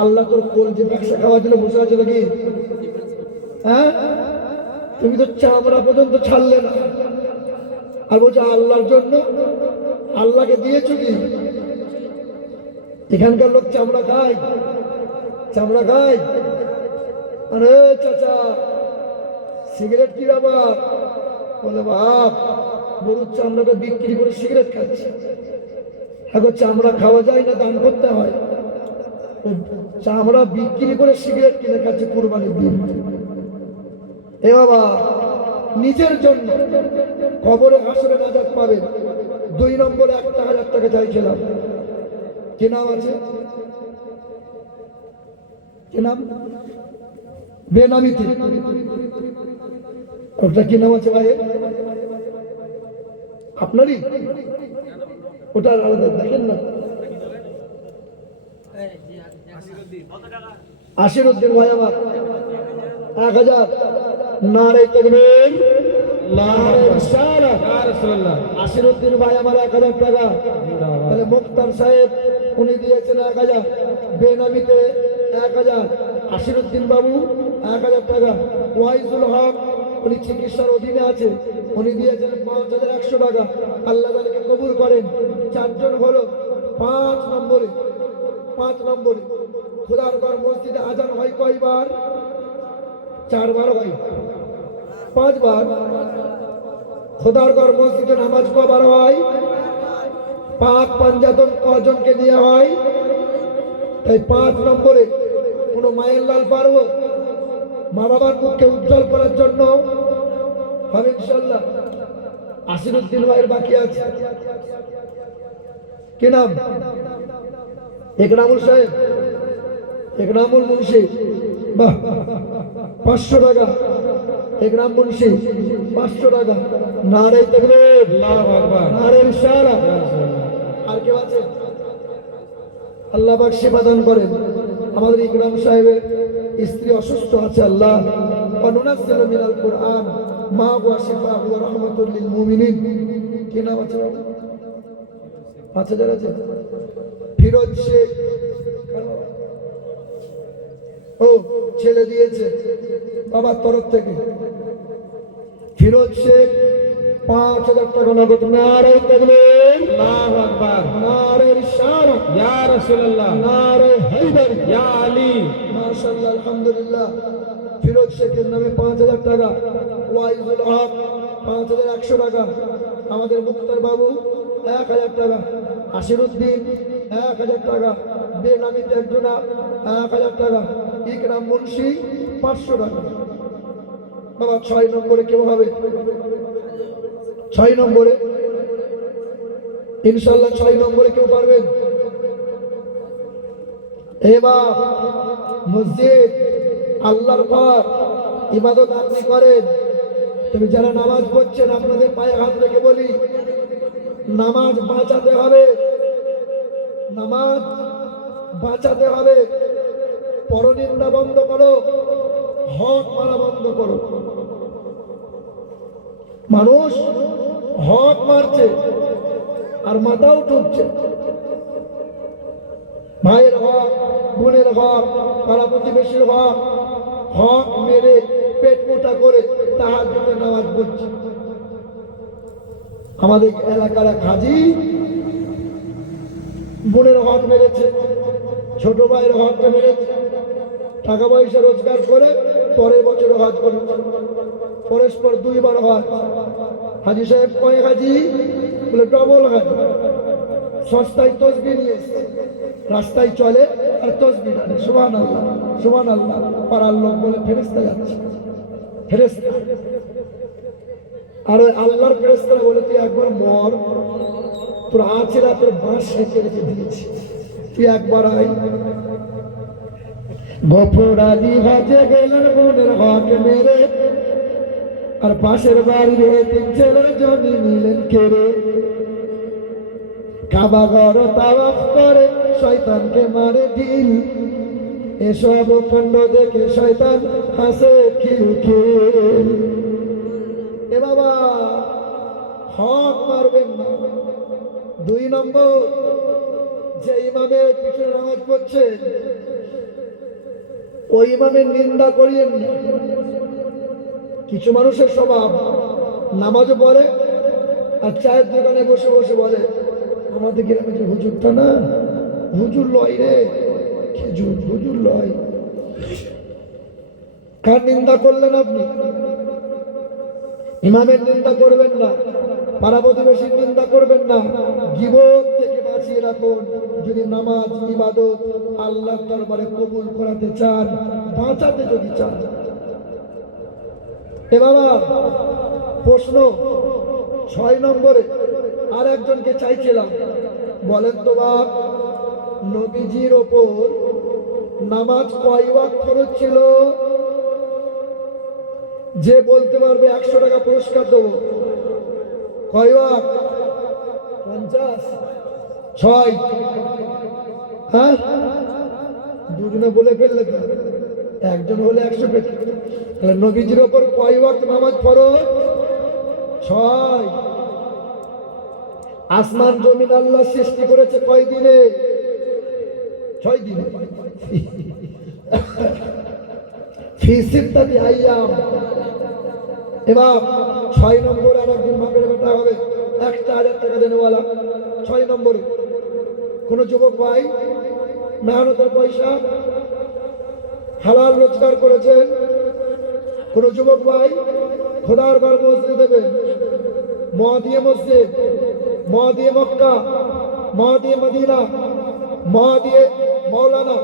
আল্লাহ তোর কলজে ব্যবসা খাওয়ার জন্য বসে আছে নাকি? হ্যাঁ, তুমি তো চামড়া পর্যন্ত ছাড়লে না, আর বলছো আল্লাহর জন্য। আল্লাহকে দিয়েছো কি? এখানকার লোক চামড়া খায়, চামড়া খায়। আরে চাচা সিগারেট কি ব্যাপার? বলে বাপ গরুর চামড়াটা বিক্রি করে সিগারেট খাচ্ছে। এখন চামড়া খাওয়া যায় না, দান করতে হয়। চামড়া বিক্রি করে সিগারেট কিনে খাচ্ছে কুরবানির দিন। এ বাবা, নিজের জন্য কবরে হাসরে নাজাত পাবেন। 2 নম্বরে 1000 টাকা চাইছিলাম। কি নাম আছে? কি নাম? বেনামিতে। ওটা কি নাম আছে ভাই? আপনারই? ওটা আলাদা দেখেন না। আশিরউদ্দিন ভাই আমার 1000। নারে তাকবীর, নারে রিসালাত। আশিরউদ্দিন ভাই আমার 1000 টাকা। তাহলে মুক্তার সাহেব উনি দিয়েছেন 1000, বেনামিতে 1000। আশিরউদ্দিন বাবু 1000 টাকা। ওয়াইজুল হক উনি চিকিৎসার অধীনে আছে, উনি দিয়েছেন 5100 টাকা। আল্লাহ তাদেরকে কবুল করেন। 4 জন হলো। 5 নম্বরে খোদার ঘর মসজিদে আজান হয় কয়বার? 4 বার হয়। 5 বার। খোদার ঘর মসজিদে নামাজ কবার হয়? পাক পাঞ্জাতন কজনকে দিয়ে হয়? তাই 5 নম্বরে কোনো মায়ের লাল পারবো মা বাবার মুখকে উজ্জ্বল করার জন্য হবে ইনশাল্লাহ। আশিরউদ্দিন ভাইয়ের বাকি আছে। কি নাম? একরামুল সাহেব, একরামুল মুন্সি। বাহ, 500 টাকা। একরাম মুন্সি 500 টাকা। নারে তাকবীর, আল্লাহু আকবার, নারে রিসালাত। আর কেউ আছে? আল্লাহ পাক সেবা দান করেন। আমাদের ইকরাম সাহেবের স্ত্রী অসুস্থ আছে। আল্লাহ অনুনাজ্জিলু মিনাল কুরআন মা হুয়া শিফাউ ওয়া রাহমাতুল লিল মুমিনিন। কি নাম আছে বাবা? 5000 আছে। ফিরোজ শেখ, ও ছেলে দিয়েছে বাবার তরফ থেকে। ফিরোজ শেখ 5000 টাকা নগদ। নারে তাকবীর, আল্লাহু আকবার, নারে রিসালাত, ইয়া রাসূলুল্লাহ, নারে হায়দার, ইয়া আলী। মাশাআল্লাহ, আলহামদুলিল্লাহ। ফিরোজ শেখের নামে 5000 টাকা। ওয়াইজুল হক 5100 টাকা। আমাদের মুক্তার বাবু 1000 টাকা। আশিরউদ্দিন 1000 টাকা। বেনামিতে একজনা 1000 টাকা। ইকরাম মুন্সি 500 টাকা। বাবা 6 নম্বরে কেউ হবে? 6 নম্বরে ইনশাআল্লাহ 6 নম্বরে কেউ পারবেন? এবার মসজিদ আল্লাহর ঘর, ইবাদত আপনি করেন, তবে যারা নামাজ পড়ছেন আপনাদের পায়ে হাত রেখে বলি, নামাজ বাঁচাতে হবে, নামাজ বাঁচাতে হবে। পরনিন্দা বন্ধ করো, হক মারা বন্ধ করো। মানুষ হক মারছে আর মাথাও ঠুকছে। ভাইয়ের হক, বোনের হক, পাড়া প্রতিবেশীর হক, হক মেরে পেট মোটা করে তাহাজ্জুদের নামাজ পড়ছে। আমাদের এলাকার এক হাজি বোনের হক মেরেছে, ছোট ভাইয়ের হকটা মেরেছে, টাকা পয়সা রোজগার করে পরের বছর হজ করেছে, পরস্পর 2 বার হজ। হাজি সাহেব কয় হাজি? বলে ডবল হাজি। সস্তায় তসবি নিয়ে এসছে, রাস্তায় চলে আর তসবি টানে, সুবহানাল্লাহ সুবহানাল্লাহ। পাড়ার লোক বলে ফেরেশতা যাচ্ছে, ফেরেশতা। আর ওই আল্লাহর ফেরেশতারা বলে তুই একবার মর, তোর আছেরা তোর বাঁশ সেঁকে রেখে দিয়েছি, তুই একবার আয়। গফর আলী হজে গেলেন বোনের হক মেরে, আর পাশের বাড়ির 3 ছেলের জমি নিলেন কেড়ে। কাবা ঘর তাওয়াফ করে শয়তানকে মারে ঢিল, এসব কাণ্ড দেখে শয়তান হাসে খিলখিল। এ বাবা হক মারবেন না। 2 নম্বর, যে ইমামের পিছনে নামাজ পড়ছে ওই ইমামের নিন্দা করিয়েন না। কিছু মানুষের স্বভাব, নামাজও পড়ে আর চায়ের দোকানে বসে বসে বলে আমাদের গ্রামে যে হুজুরটা না, হুজুর লয় রে, খেজুর হুজুর লয়। কার নিন্দা করলেন আপনি? ইমামের নিন্দা করবেন না, পাড়া প্রতিবেশীর নিন্দা করবেন না। গীবত থেকে বাঁচিয়ে রাখুন। যদি নামাজ ইবাদত আল্লাহর দরবারে কবুল করাতে চান, বাঁচাতে যদি চান। এ বাবা প্রশ্ন 6 নম্বরে আর একজনকে চাইছিলাম, বলেন তো বাপ, নবীজির ওপর নামাজ কয় ওয়াক্ত ফরজ ছিল? যে বলতে পারবে 100 টাকা পুরস্কার দেবো। কয় ওয়াক্ত? 50? 6? হ্যাঁ, দুজনে বলে ফেললে তো, একজন হলে 100 পেতে। তাহলে নবীজির ওপর কয় ওয়াক্ত নামাজ ফরজ? 6। আসমান জমিন আল্লাহ সৃষ্টি করেছে কয় দিনে? 6 দিনে। ফি সিত্তাতি আইয়াম। এবার 6 নম্বর আর একজন বাপের বেটা হবে, 1000 টাকা দেনেওয়ালা। 6 নম্বরে কোন যুবক ভাই মেহনতের পয়সা হালাল রোজগার করেছেন, কোন যুবক ভাই খোদার ঘর মসজিদ দেবেন, মহাদিয়ে মসজিদ, মহাদিয়ে মক্কা, মহাদিয়ে মদিনা, মহাদিয়ে মৌলানা,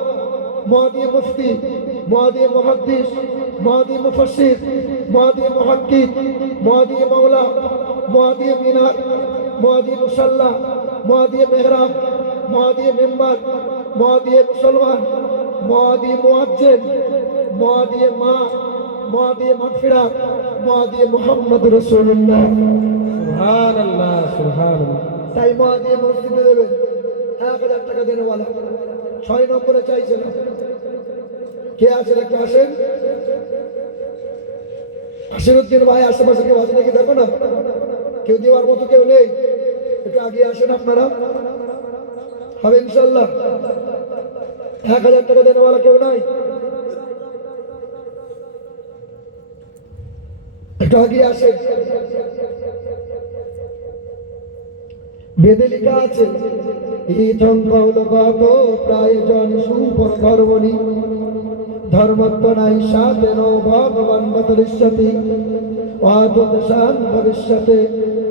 মহাদিয়ে মুফতি, মহাদিয়ে মুহাদ্দিস, মহাদিয়ে মুফাসসির, মহাদিয়ে মুহাক্কিক, মহাদিয়ে মাওলা, মহাদিয়ে মিনার, মহাদিয়ে মুসাল্লা, মহাদিয়ে মেহরাব, মহাদিয়ে মেম্বার, মহাদিয়ে মুসলমান, মহাদিয়ে মুয়াজ্জিন, মহাদিয়ে মা, মহাদিয়ে মাগফিরাত, মহাদিয়ে মুহাম্মদ রাসূলুল্লাহ। সুবহানাল্লাহ সুবহানাল্লাহ। তাই মহাদিয়ে মসজিদে দেবেন, 1000 টাকা দেনেওয়ালা। 6 নম্বরে চাইছে না। কে আছেন একটু আসেন। আশিরুদ্দিন ভাই আশেপাশে কেউ আছে নাকি দেখো না, কেউ দেওয়ার মতো কেউ নেই, একটু আগে আসেন আপনারা, হবে ইনশাল্লাহ। 1000 টাকা দেনেওয়ালা কেউ নাই? একটু আগে আসেন। বেদে লেখা আছে ইথং কৌলগত প্রায়জন সুপর ধর্মণি ধর্মত্ব নাই সাতেন ভগবান বতলিষ্যতি ওয়াদুদশান ভবিষ্যতে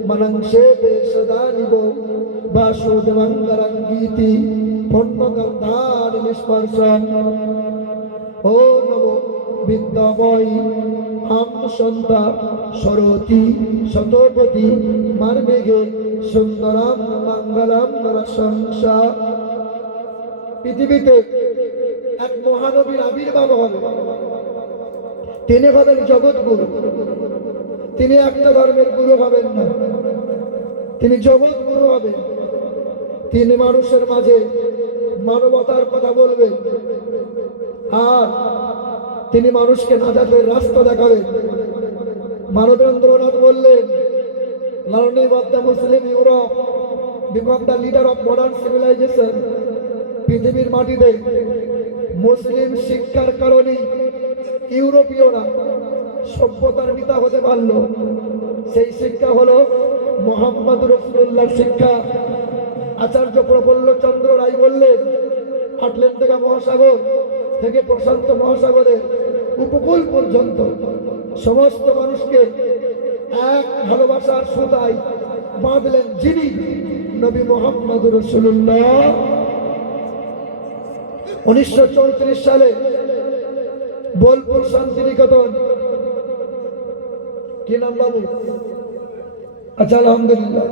মনংসে বেশদা নিব বাসুদেবঙ্গরঙ্গীতি পূর্ণগন্ধানি নিস্পর্শন। ও নমো বিদ্যাময়ী আম সন্ধ্যা সরতি শতপতি মার্মেঘে সুন্দরাম মঙ্গলাম রসংসা। পৃথিবীতে এক মহানবীর আবির্ভাব হবে। তিনি হবেন জগৎগুরু। তিনি একটা ধর্মের গুরু হবেন না, তিনি জগৎগুরু হবেন। তিনি মানুষের মাঝে মানবতার কথা বলবেন, আর তিনি মানুষকে নাজাতের রাস্তা দেখাবেন। মানবেন্দ্রনাথ বললেন, learning of the Muslim Europe become the leader of modern civilisation. পৃথিবীর মাটিতে মুসলিম শিক্ষার কারণে ইউরোপীয়রা সভ্যতার নেতা হতে পারল। সেই শিক্ষা হলো মোহাম্মদ রসুল্লাহর শিক্ষা। আচার্য প্রফুল্ল চন্দ্র রায় বললেন, আটলান্টিকা মহাসাগর থেকে প্রশান্ত মহাসাগরের উপকূল পর্যন্ত সমস্ত মানুষকে এক ভালোবাসার সুতায় বাঁধলেন যিনি, নবী মোহাম্মদ রসুল্লাহ। 1934 সালে বোলপুর শান্তিনিকেতন, কি নাম বাবু? আচ্ছা, আলহামদুলিল্লাহ।